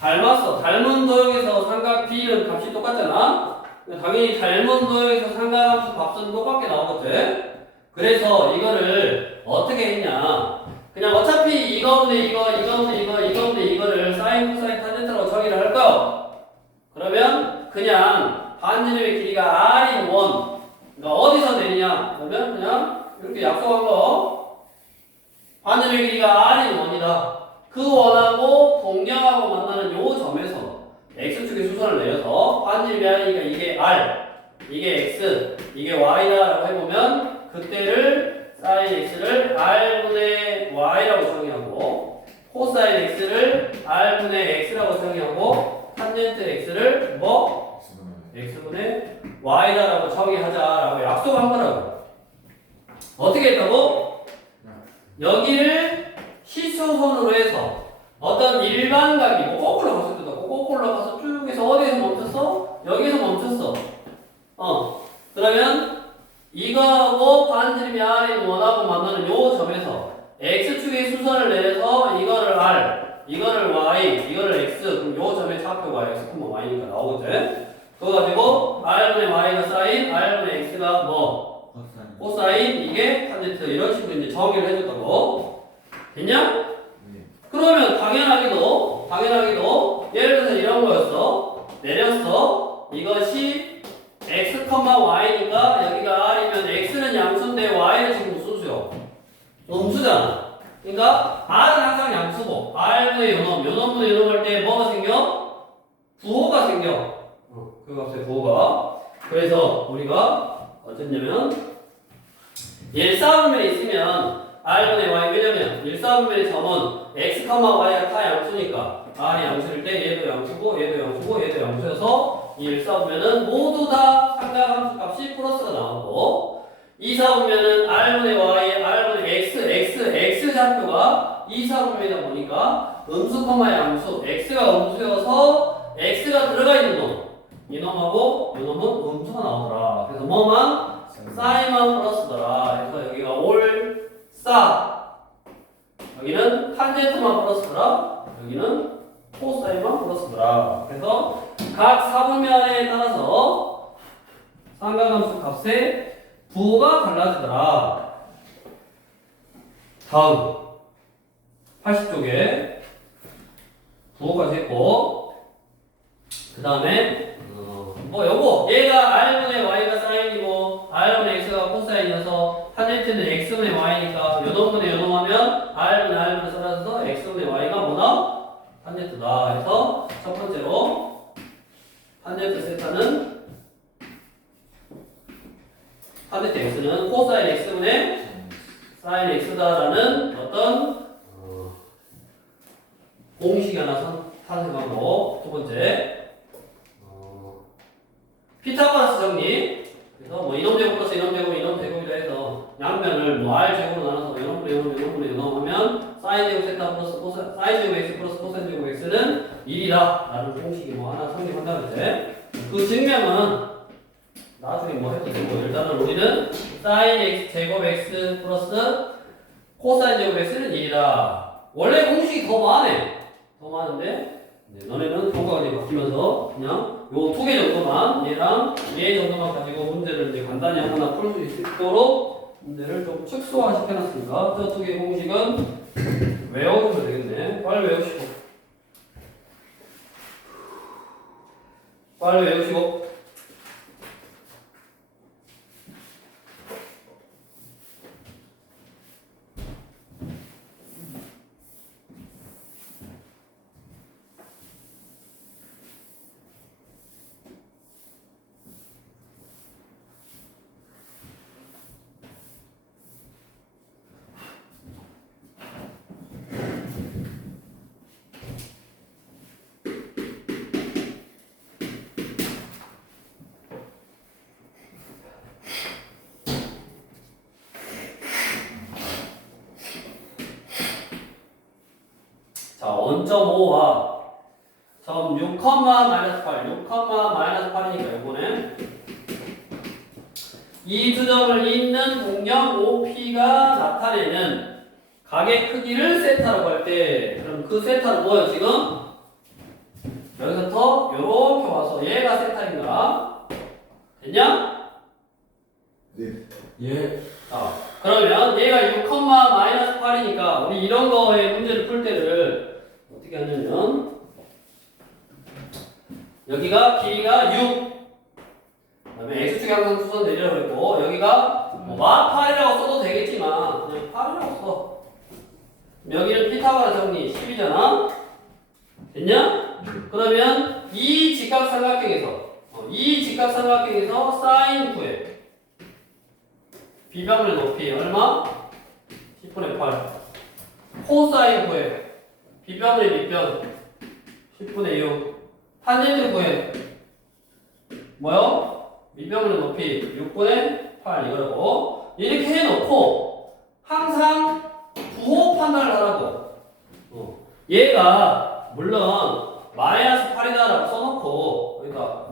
닮았어. 닮은 도형에서 삼각 B는 값이 똑같잖아. 당연히 닮은 도형에서 삼각함수 값은 똑같게 나오거든. 그래서 이거를 어떻게 했냐? 그냥 어차피 이거분의 이거분의 이거를 사인, 코사인, 탄젠트라고 정의를 할 거야. 그러면 그냥 반지름의 길이가 r인 1. 그러니까 어디서 내리냐? 그러면 그냥 이렇게 약속한 거. 반지름의 길이가 r인 1이다. 그 원하고 동경하고 만나는 요 점에서 x축의 수선을 내려서 반지름이 r이니까 이게 r, 이게 x, 이게 y다라고 해보면 그때를 sin x를 r분의 y라고 정의하고 코사인 x를 r분의 x라고 정의하고 탄젠트 x를 뭐? x분의 y다라고 정의하자라고 약속한 거라고. 어떻게 했다고? 여기를 시초선으로 해서 어떤 일반각이 뭐 거꾸로 갔을 때도 거꾸로 가서 쭉 해서 어디에서 멈췄어? 여기서 멈췄어. 그러면 이거하고 반지름이 r인 1하고 만나는 요 점에서 x축의 수선을 내려서 이거를 r, 이거를 y, 이거를 x, 그럼 요 점의 좌표가 x, y니까 나오거든. 그거 가지고 r분의 y가 sin, r분의 x가 뭐? 코사인, 이게 탄젠트. 이런 식으로 이제 정의를 해줬다고. 됐냐? 그러면 당연하게도 예를 들어서 이런 거였어. 내렸어. 이것이 x, y니까 여기가 r이면 x는 양수인데 y는 지금 무슨 수요? 음수잖아. 그러니까 r은 항상 양수고 r분의 요놈분의 요놈 할 때 뭐가 생겨? 부호가 생겨. 그 값의 부호가. 그래서 우리가 어쨌냐면 일사분면에 있으면 r분의 y, 왜냐면 일사분면의 점은 x, y가 다 양수니까 r이 양수일 때 얘도 양수고 얘도 양수고 얘도 양수여서 이 일사분면은 모두 다 삼각함수 값이 플러스가 나오고 이사분면은 r분의 y, r분의 x 좌표가 이사분면이다 보니까 음수, 양수, x가 음수여서 x가 들어가 있는 놈 이놈하고 이놈은 음수가 나오더라. 그래서 뭐만? 사인만 플러스더라. 그래서 여기가 올, 싸. 여기는 탄젠트만 플러스더라. 여기는 코사인만 플러스더라. 그래서 각 사분면에 따라서 삼각함수 값의 부호가 달라지더라. 다음 80쪽에 부호까지 했고 그 다음에 뭐 요거 얘가 r분의 y가 사인이고 r분의 x가 코사인이어서 탄젠트는 x분의 y니까 요놈분의 요놈 하면 r분의 사라져서 x분의 y가 뭐다? 탄젠트다. 해서 첫 번째로 탄젠트 세타는 탄젠트 x는 코사인 x분의 사인 x다라는 어떤 공식이 하나 탄생하고 두 번째 피타고라스 정리. 그래서 뭐 이놈 제곱 플러스 이놈 제곱이라 해서 양면을 뭐 r 제곱으로 나눠서 이놈분의 이놈 하면 사인 제곱 세타 플러스 사인 제곱 x 플러스 코사인 제곱 x는 1이다 라는 공식이 뭐 하나 성립한다 그랬지. 그 증명은 나중에 뭐 해도 되고 일단은 우리는 사인 x 제곱 x 플러스 코사인 제곱 x는 1이다. 원래 공식이 더 많은데 너네는 교과가 바뀌면서 그냥 요 두 개 정도만 얘랑 얘 정도만 가지고 문제를 이제 간단히 하나 풀 수 있도록 문제를 좀 축소화 시켜놨으니까 저 두 개 공식은 외워주면 되겠네. 빨리 외우시고 자, 0.5와 점 6, 마이너스 8, 6, 마이너스 8이니까 요거는 이 두 점을 잇는 동점 OP가 나타내는 각의 크기를 세타라고 할 때, 그럼 그 세타는 뭐예요, 지금? 여기서부터 요렇게 와서 얘가 세타인가? 됐냐? 네. 예. 자, 그러면 얘가 6, 마이너스 8이니까 우리 이런 거에 문제를 풀 때를 어떻게 하냐면 여기가 길이가 6, 그 다음에 x축에 항상 수선 내리라고 그랬고 여기가 마 8이라고 써도 되겠지만 그냥 8이라고 써. 여기는 피타고라 정리 10이잖아. 됐냐? 그러면 이 직각삼각형에서 사인 9에 비변의 높이 얼마? 10분의 8. 코사인 9에 비변의 밑변 10분의 6. 탄젠트 9에 뭐요? 밑변의 높이 6분의 8 이거라고. 이렇게 해놓고 항상 부호 판단을 하라고. 얘가 물론 마이너스 8이다라고 써놓고 여기다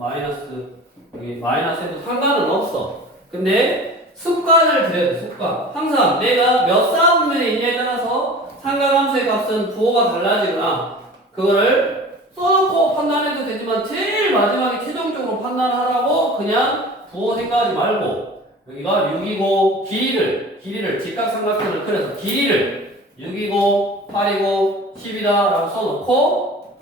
여기 마이너스 해도 상관은 없어. 근데 습관을 들여야 돼. 습관. 항상 내가 몇 사분면에 있냐에 따라서 삼각함수의 값은 부호가 달라지거나 그거를 써놓고 판단해도 되지만 제일 마지막에 최종적으로 판단하라고 그냥 부호 생각하지 말고 여기가 6이고 길이를 직각삼각형을 그려서 길이를 6이고 8이고 10이다 라고 써놓고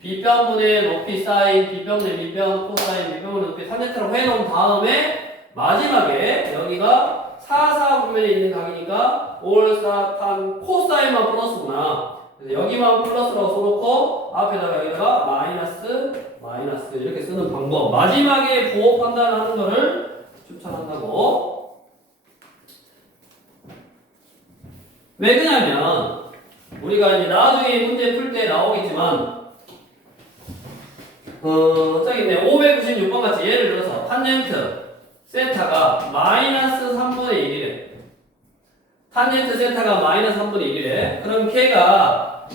빗변분의 높이 사인 빗변분의 밑변 코사인 빗변분의 높이 탄젠트라고 해놓은 다음에 마지막에 여기가 4분면에 있는 각이니까 올사탄 코사인만 플러스구나. 그래서 여기만 플러스라고 써놓고 앞에다가 여기다가 마이너스 이렇게 쓰는 방법. 마지막에 부호 판단하는 거를 추천한다고. 왜 그러냐면 우리가 이제 나중에 문제 풀 때 나오겠지만 저기 있네 596번 같이 예를 들어서 탄젠트 세타가 마이너스 3분의 1이래. 탄젠트 세타가 마이너스 3분의 1이래. 그럼 걔가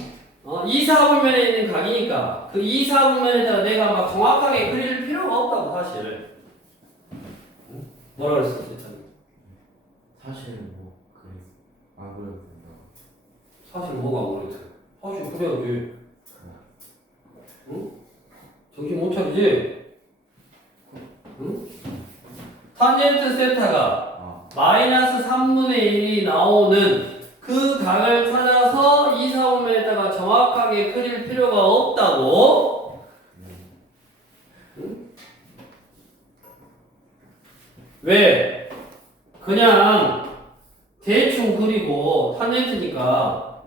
2, 4분면에 있는 각이니까 그 2, 4분면에다가 내가 막 정확하게 그릴 필요가 없다고 사실. 뭐라 그랬어 세타는? 사실 뭐 그래. 안 그래도 된다. 사실 뭐가 안 그랬어? 사실 그래야지. 응? 정신 못 차리지? 응? 탄젠트 세타가 마이너스 3분의 1이 나오는 그 각을 찾아서 2, 4분면에다가 정확하게 그릴 필요가 없다고. 응? 왜? 그냥 대충 그리고 탄젠트니까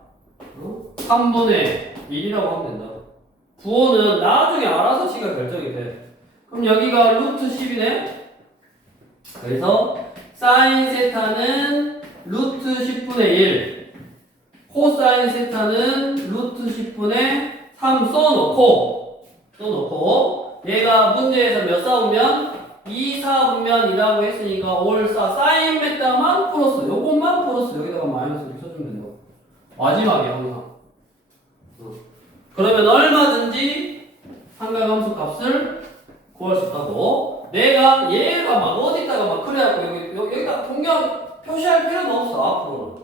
3분의 1이라고 하면 된다. 부호는 나중에 알아서 지가 결정이 돼. 그럼 여기가 루트 10이네? 그래서 사인 세타는 루트 10분의 1 코사인 세타는 루트 10분의 3 써놓고 얘가 문제에서 몇 사분면? 2, 4분면이라고 했으니까 올사 사인 베타만 플러스 요것만 플러스 여기다가 마이너스 이렇게 써주면 된다고. 마지막에 항상. 그러면 얼마든지 삼각함수 값을 구할 수 있다고. 내가 얘가 막 어디다가 막 그래갖고 여기다 동경 표시할 필요는 없어 앞으로는.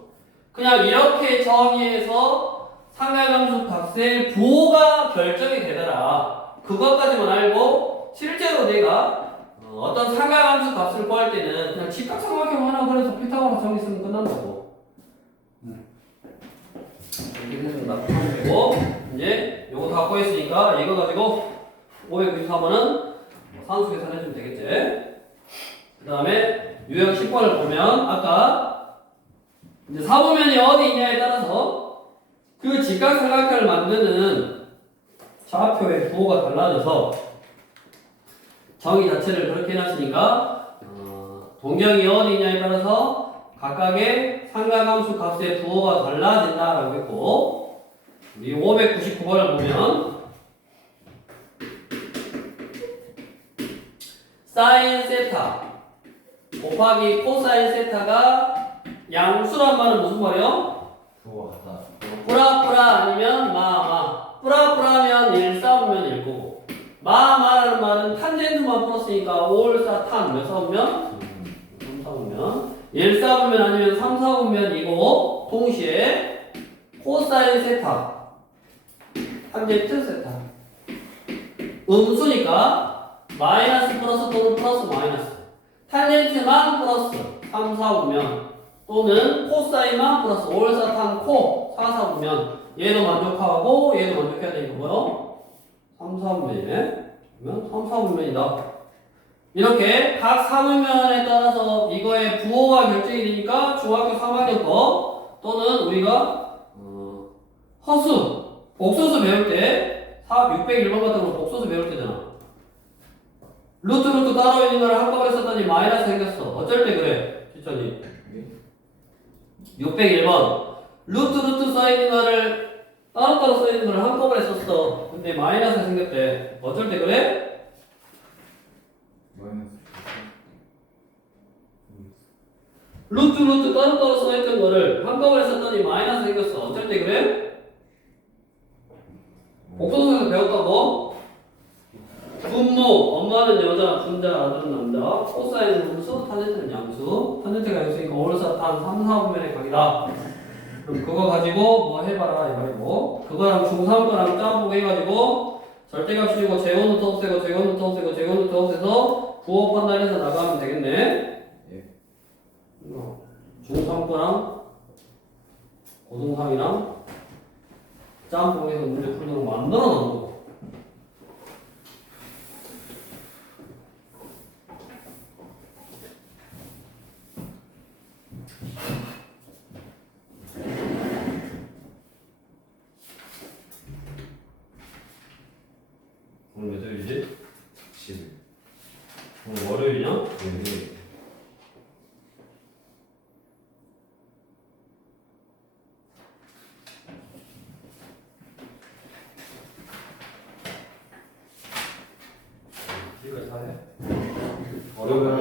그냥 이렇게 정의해서 삼각함수 값의 부호가 결정이 되더라. 그것까지만 알고 실제로 내가 어떤 삼각함수 값을 구할 때는 그냥 직각삼각형 하나 그래서 피타고라 정의 쓰면 끝난다고. 이렇게 해서 납득하면 되고 이제 요거 다 구했으니까 이거 가지고 593원은 산수 계산해주면 되겠지. 그 다음에 유형 10번을 보면 아까 이제 사분면이 어디 있냐에 따라서 그 직각삼각형을 만드는 좌표의 부호가 달라져서 정의 자체를 그렇게 해놨으니까 동경이 어디 있냐에 따라서 각각의 삼각함수 값의 부호가 달라진다라고 했고 우리 599번을 보면 사인 세타 곱하기 코사인 세타가 양수란 말은 무슨 말이요? 부호가 같다. 뿌라뿌라 아니면 마마. 뿌라뿌라면 1 싸우면 1 거고. 마마라는 말은 탄젠트만 풀었으니까 5를 탄 몇 싸우면? 3 싸우면 1 싸우면 아니면 3 싸우면 이고 동시에 코사인 세타 탄젠트 세타 음수니까 마이너스 플러스 또는 플러스 마이너스 탄젠트만 플러스 3 싸우면 또는 코사인만 플러스 5를 탄 코 4 싸우면 얘도 만족하고 얘도 만족해야 되는 거고요. 3, 4분면이네. 그러면 3, 4분면이다. 이렇게 각 사분면에 따라서 이거의 부호가 결정이 되니까 중학교 3학년 거 또는 우리가 허수, 복소수 배울 때 601번 같은 거 복소수 배울 때잖아. 루트 따로 있는 거를 한꺼번에 썼더니 마이너스 생겼어. 어쩔 때 그래? 지천이 601번 루트 써있는 거를 따로따로 써있는 걸 한꺼번에 썼어. 근데 마이너스 생겼대. 어쩔 때 그래? 마이너스. 루트 따로따로 써있던 거를 한꺼번에 썼더니 마이너스 생겼어. 어쩔 때 그래? 복소수에서 배웠다고? 분모, 엄마는 여자, 분자, 아들은 남자. 코사인은 음수, 탄젠트는 양수. 탄젠트가 양수니까 오르사탄 3, 4분면의 각이다. 그럼 그거 가지고 뭐 해봐라 이거고 그거랑 중3 거랑 짜보고 해가지고 절대값 씌우고 제곱루트 없애고 제곱루트 없애고 제곱루트 없애서 부호 판단해서 나가면 되겠네. 예. 중3 거랑 고등3이랑 짬뽕해서 문제 풀도록 만들어 놓은 거. 오늘 몇 월이지? 10일. 오늘 월요일이냐? 네. 이거 다 해? 어려워요.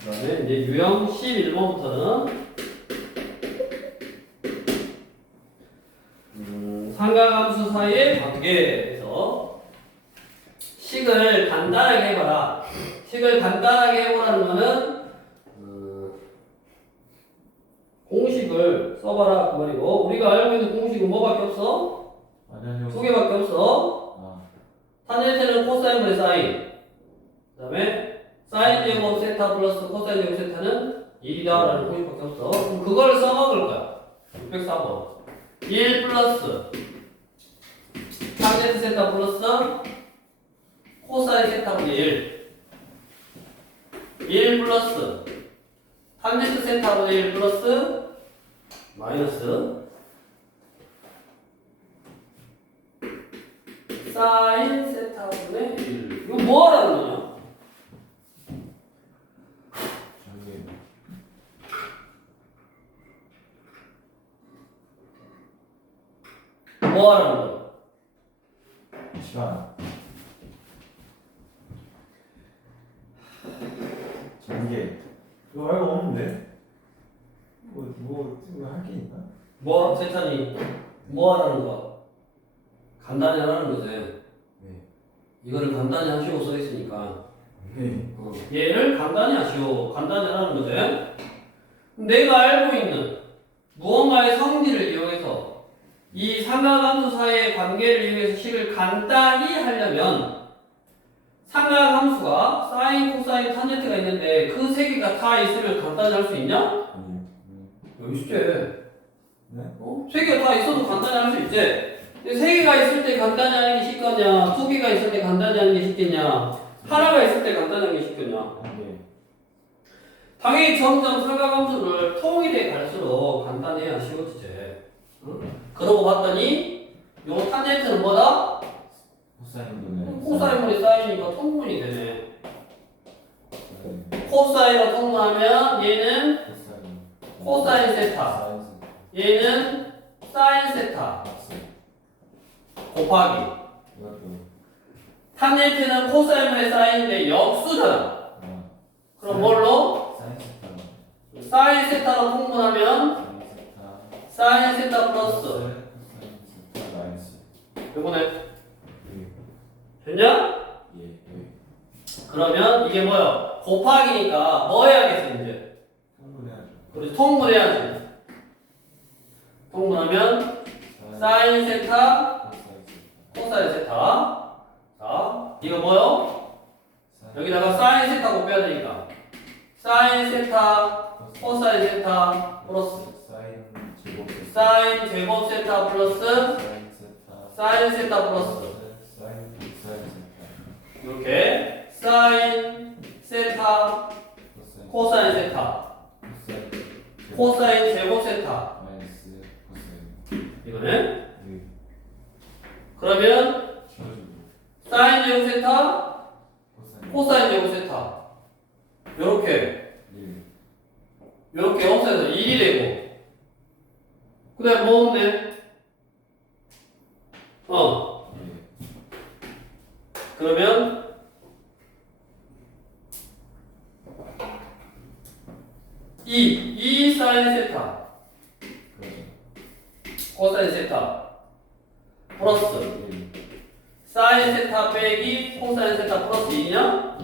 그 다음에 이제 유형 11번부터는 삼각함수 사이의 관계에서 식을 간단하게 해봐라. 식을 간단하게 해보라는 거는 공식을 써봐라 그 말이고 우리가 알고 있는 공식은 뭐밖에 없어? 아니요. 2개밖에 없어. 탄젠트는 코사인분의 사인 그 다음에 사인 제곱 세타 플러스 코사인 제곱 세타는 1이다 라는 공식밖에 없어. 그럼 그걸 써먹을 거야. 604번 1 플러스 탄젠트 세타 플러스 코사인 세타분의 1 플러스 탄젠트 세타분의 1 플러스 마이너스 사인 세타분의 1 이거 뭐 하라는 거냐? 저기 뭐 하라는 거야? 시간. 전개. 이거 알고 없는데? 이거 할 게 있나? 뭐 세탄이 뭐 하라는 거야? 간단히 하라는 거지. 네. 이거를 간단히 하시오 써 있으니까 네. 얘를 간단히 하시오 간단히 하라는 거지. 내가 알고 있는 무언가의 성질을 이용해서 이 삼각함수 사이의 관계를 이용해서 식을 간단히 하려면 삼각함수가 사인, 코사인, 탄젠트가 있는데 그 세 개가 다 있으면 간단히 할 수 있냐? 아니요. 여기 쉽지. 네? 세 개가 다 있어도 간단히 할 수 있지. 근데 세 개가 있을 때 간단히 하는 게 쉽겠냐? 두 개가 있을 때 간단히 하는 게 쉽겠냐? 하나가 있을 때 간단히 하는 게 쉽겠냐? 네. 당연히 점점 삼각함수를 통일해 갈수록 간단해야 쉬워지지. 응? 그러고 봤더니 요 탄젠트는 뭐다? 코사인분의 코사인분이 쌓이니까 통분이 되네. 네. 코사인으로 통분하면 얘는 코사인. 코사인 세타, 얘는 사인 세타 곱하기 이것도 탄젠트는 코사인분의 사인인데 역수잖아. 사인 세타로 통분하면 사인 세타 플러스 마이너스. 요거네. 예. 됐냐? 예. 그러면 이게 뭐야? 곱하기니까 뭐 해야겠어 이제? 통분해야죠. 그렇지, 통분해야지. 통분하면 사인 세타 코사인 세타. 자, 이거 뭐요? 여기다가 사인 세타 곱해야 되니까 사인 세타 코사인 세타 플러스 사인 제곱 세타 플러스 사인 세타 플러스 이렇게 사인 세타 코사인 세타 코사인 제곱 세타 이거는 그러면 사인 제곱 세타 코사인 제곱 세타 요렇게 없애서 1이 되고 그 다음에 뭐 없네? 그러면 이 사인 세타 코사인 세타 플러스 사인 세타 빼기 코사인 세타 플러스 2냐?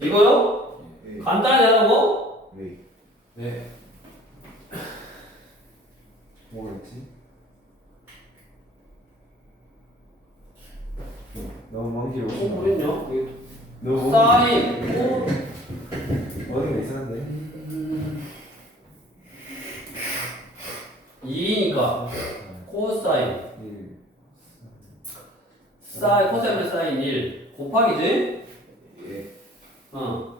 이거요? 간단히 하라고? 네. 뭐였지? 너무 먼 길 오신 거 뭐랬냐? 너무 사인 어디가 이상한데? 2니까 코사인 코사인 플러스 사인 1 곱하기지? 예. 어.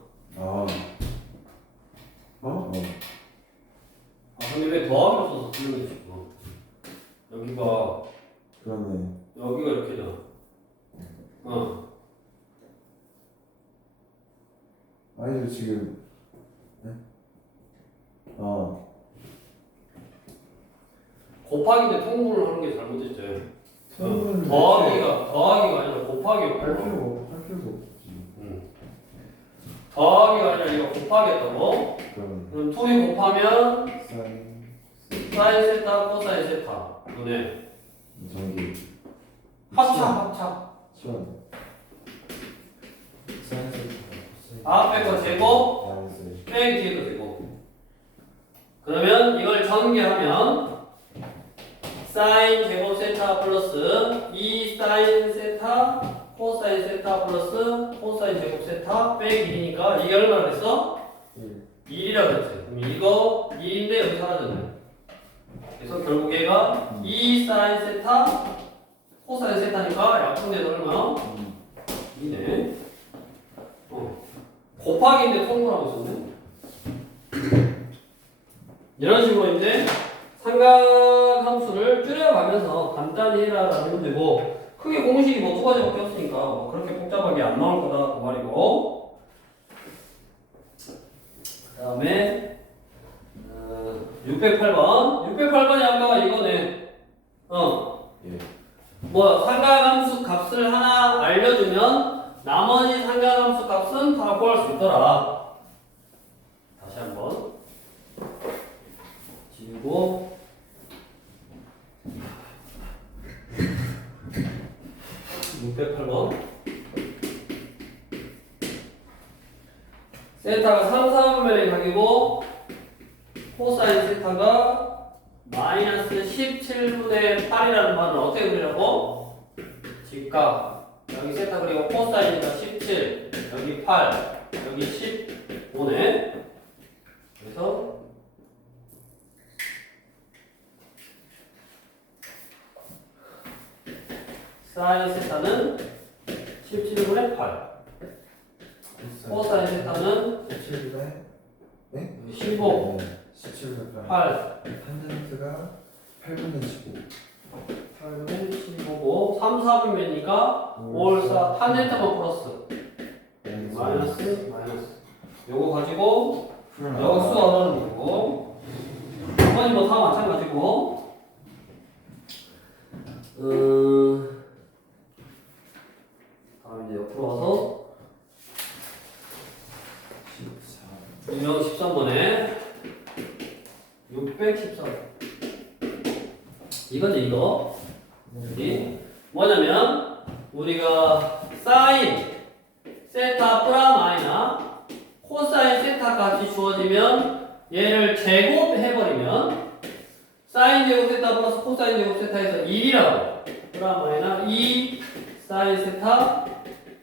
근데 왜 더하기로 써서 틀린 거지? 여기가 그러네. 여기가 이렇게잖아. 아니죠 지금. 네? 곱하기인데 통분을 하는 게 잘못됐지. 통분을 더하기가 아니라 곱하기 할 필요도 없지. 더하기가 아니라 이거 곱하기였다고? 그럼 둘이 곱하면 사인 세타 코사인 세타 이거네. 전기 합차 시원. 앞에 거 제곱 빼기 뒤에 거 제곱. 그러면 이걸 전개하면 사인 제곱 세타 플러스 2 사인 세타 코사인 세타 플러스 코사인 제곱 세타 빼기 2니까 이게 얼마나 됐어? 1이라고 했지. 그럼 이거 2인데 여기 사라졌네. 그래서 결국 얘가 2 사인 세타 코사인 세타니까 약분돼서 얼마? 2네. 곱하기인데 통분하고 있었네. 이런 식으로 이제 삼각함수를 줄여가면서 간단히 해라라는 문제고, 크게 공식이 뭐 두 가지밖에 없으니까 뭐 그렇게 복잡하게 안 나올 거다 그 말이고. 그 다음에 608번 608번이 아까 이거네. 뭐 삼각함수 값을 하나 알려주면 나머지 삼각함수 값은 다 구할 수 있더라. 다시 한번 지우고 608번 세타가 3, 4분면의 각이고 코사인 세타가 마이너스 17분의 8이라는 반을 어떻게 그리라고? 직각 여기 세타 그리고 코사인이니까 17 여기 8 여기 15네. 그래서 사인 세타는 17분의 8 코사인 세타는 15 17분의 8 탄젠트가 8분의 15. 8분의 15고 3, 4분면이니까 5, 4 탄젠트만 플러스 마이너스 요거 가지고 요거 수학하는 거고 이번이 뭐 다 마찬가지고 다음 이제 옆으로 와서 그러면 우리가 사인 세타 프라마이나 코사인 세타 값이 주어지면 얘를 제곱해버리면 사인 제곱 세타 플러스 코사인 제곱 세타에서 1이라고 프라마이나 2 사인 세타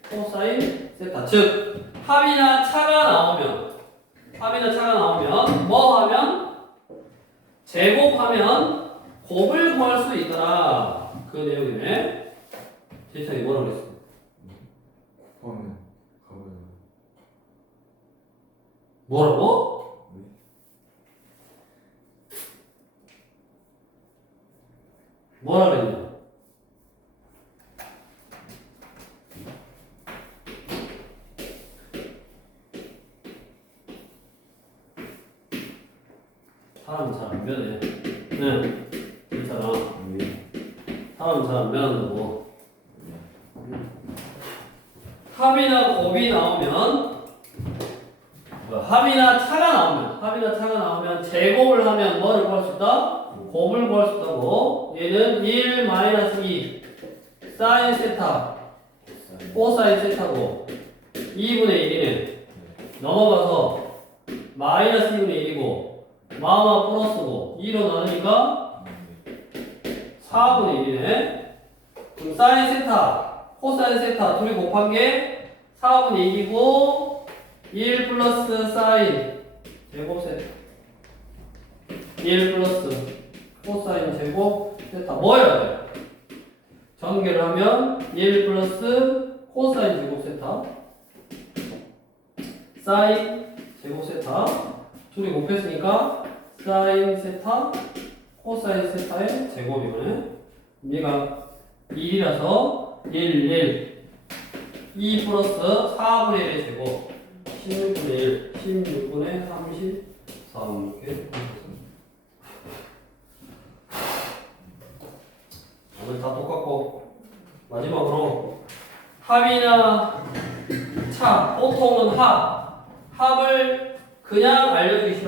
코사인 세타 즉 합이나 차가 나오면 뭐 하면 제곱하면 곱을 구할 수 있더라 그 내용이네. 제이찬이 뭐라고 그랬어? 가면 뭐라고? 뭐라 그랬냐? 사람은 잘 안 변해. 네, 괜찮아. 사람은 잘 안 변한다고. 합이나 곱이 나오면, 합이나 차가 나오면 제곱을 하면 뭐를 구할 수 있다? 곱을 구할 수 있다고. 얘는 1 마이너스 2 사인 세타 코사인 세타고 2분의 1이네. 넘어가서 마이너스 2분의 1이고 마마 플러스고 2로 나누니까 4분의 1이네. 그럼 사인 세타 코사인 세타 둘이 곱한 게 4분의 1이고 1 플러스 사인 제곱 세타 1 플러스 코사인 제곱 세타 뭐여야 돼? 전개를 하면 1 플러스 코사인 제곱 세타 사인 제곱 세타 둘이 곱했으니까 사인 세타 코사인 세타의 제곱이네. 얘가 1이라서 1 2 플러스 4분의 1의 제곱 16분의 1 16분의 33 이렇게 오늘 다 똑같고 마지막으로 합이나 차 보통은 합을 그냥 알려주기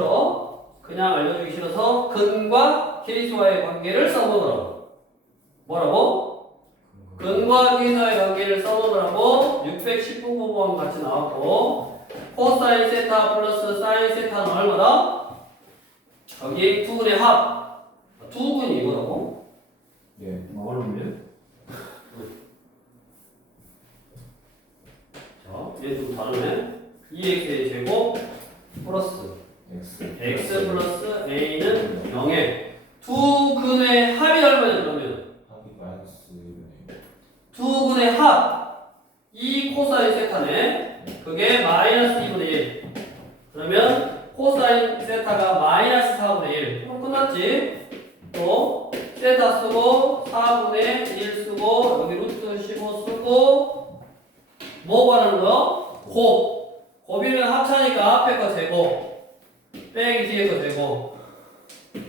싫어서 근과 길이수와의 관계를 써보더라고. 뭐라고? 근과 길이수와의 관계를 써보더라고. 619번 같이 나왔고 코사인 세타 플러스 사인 세타는 얼마다? 여기 두 근의 합. 두 근이 이거라고? 예. 어렵네. 자, 얘 좀 다르네. 2x의 제곱 플러스 x 플러스 a는 0에 두 근의 합이 얼마냐 그러면? 합이 마이너스 1이네요. 두 근의 합 2 코사인 세타네. 그게 마이너스 2분의 1. 그러면 코사인 세타가 마이너스 4분의 1. 그럼 끝났지? 또 세타 쓰고 4분의 1 쓰고 여기 루트 15 쓰고 뭐 구하는 거? 곱이면 합차니까 앞에 거 제곱 빼기 뒤에 거 제곱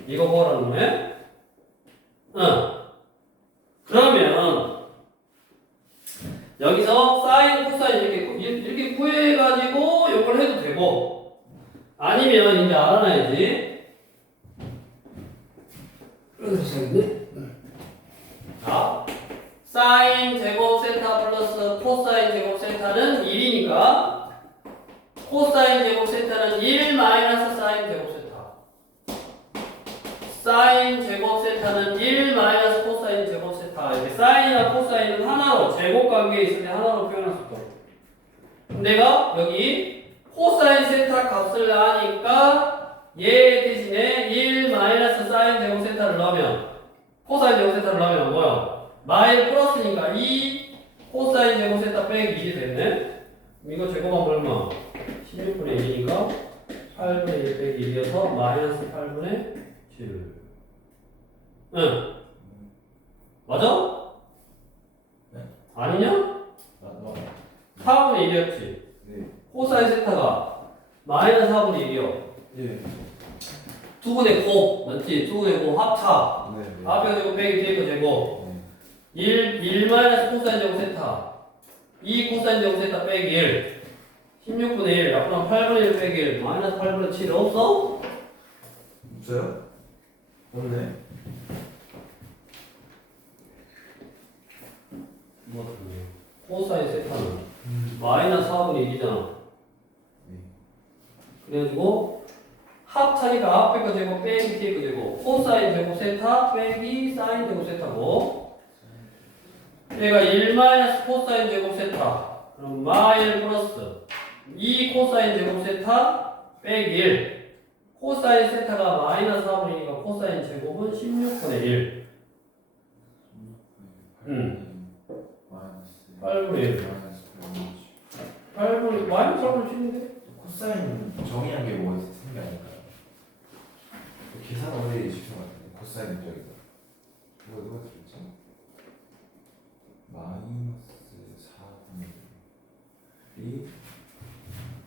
이거 뭐라는 거네? 그러면 여기서 사인 코사인 이렇게 구해가지고 이걸 해도 되고 아니면 이제 알아놔야지. 자, 사인 제곱 세타 플러스 코사인 제곱 세타는 1이니까 코사인 제곱 세타는 1 마이너스 사인 제곱 세타 사인 제곱 세타는 1 마이너스 코사인 제곱 세타 이렇게 사인이나 코사인은 하나로 제곱 관계에 있을 때 하나로 표현할 수 있고 내가 여기 코사인 세타 값을 아니까 얘 대신에 1 마이너스 사인 제곱 세타를 넣으면 코사인 제곱 세타를 넣으면 뭐야? 마일 플러스니까 2 코사인 제곱 세타 빼기 1이 됐네. 이거 제곱하면 얼마? 16분의 1이니까 8분의 1 빼기 1이어서 마이너스 8분의 7. 응. 맞아? 네. 아니냐? 4분의 1이었지. 네. 코사인 세타가 마이너스 4분의 1이요. 예. 두 분의 곱, 맞지? 두 분의 곱 합차. 네. 앞에 제곱 빼기 뒤에 거 제곱. 1 마이너스 코사인 제곱 세타. 2 코사인 제곱 세타 빼기 1. 16분의 1. 약분하면 8분의 1 빼기 1. 마이너스 8분의 7 없어? 없어요? 없네. 뭐 코사인 세타는 마이너스 4분의 1이잖아. 네. 그래가지고 합차니까 앞에 거 제곱 빼기 뒤에 거 제곱 코사인 제곱 세타 빼기 사인 제곱 세타고 얘가 1 마이너스 코사인 제곱 세타 그럼 마일 플러스 2 코사인 제곱 세타 빼기 1 코사인 세타가 마이너스 4분의 1이니까 코사인 제곱은 16분의 1 마이너스 8분의 1 마이너스 8분의 마이너스 4분의 1인데 코사인 정의한 게 뭐가 있는 게 아닐까요? 계산 원리 주신 것 같은데 코사인 입장에서 누가 들었지? 마이너스 4분의 1이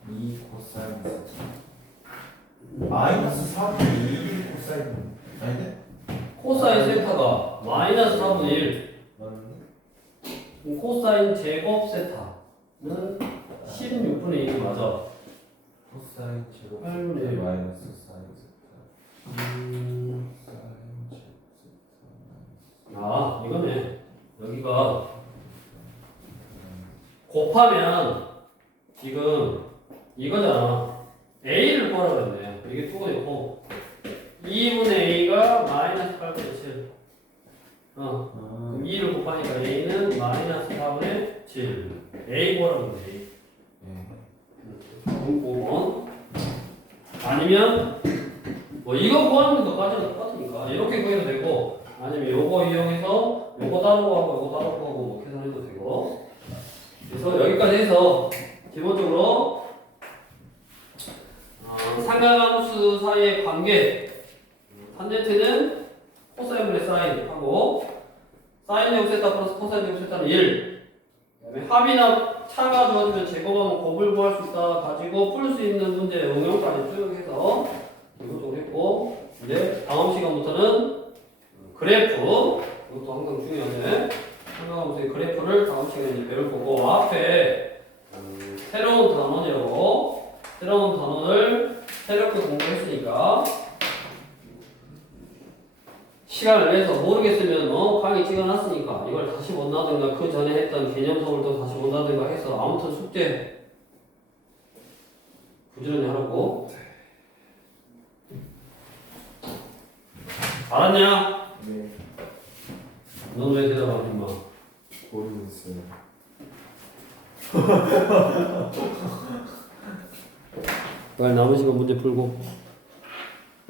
2 코사인 세타 마이너스 4분의 1이 코사인 아닌데? 코사인 세타가 마이너스 4분의 1 맞는데? 그럼 코사인 제곱 세타는 16분의 1이 맞아. 코사인 제곱 팔분의 일. 세타 마이너스 사인 세타 사인 제곱 세타 아, 이거네. 여기가 곱하면 지금 이거잖아. A를 구하라고 그랬네. 이게 두고 있고 2분의 A가 마이너스 8분의 7. 그럼 2를 곱하니까 A는 마이너스 4분의 7. A 구하라고 그랬네. A. 예. 5번. 아니면 뭐 이거 구하는 것까지는 똑같으니까 이렇게 구해도 되고 아니면 요거 이용해서 요거 따로 구하고 요거 따로 구하고 뭐 계산해도 되고 그래서 여기까지 해서 기본적으로 삼각함수 사이의 관계 탄젠트는 코사인분의 사인 하고 사인 제곱 세타 플러스 코사인 제곱 세타는 1 그다음에 합이나 차가 주어지면 제곱하면 곱을 구할 수 있다 가지고 풀 수 있는 문제 응용까지 쭉 해서 기본적으로 했고 이제 다음 시간부터는 그래프 이것도 항상 중요한데 삼각함수의 그래프를 다음 시간에 이제 배울 거고 앞에 새로운 단원이라고 새로운 단원을 새롭게 공부했으니까 시간을 내서 모르겠으면 강의 찍어놨으니까 이걸 다시 본다든가 그 전에 했던 개념성을 또 다시 본다든가 해서 아무튼 숙제 부지런히 하라고. 알았냐? 네. 넌 왜 대답 안 했마? 모르겠어요. 빨리 남은 시간 문제 풀고.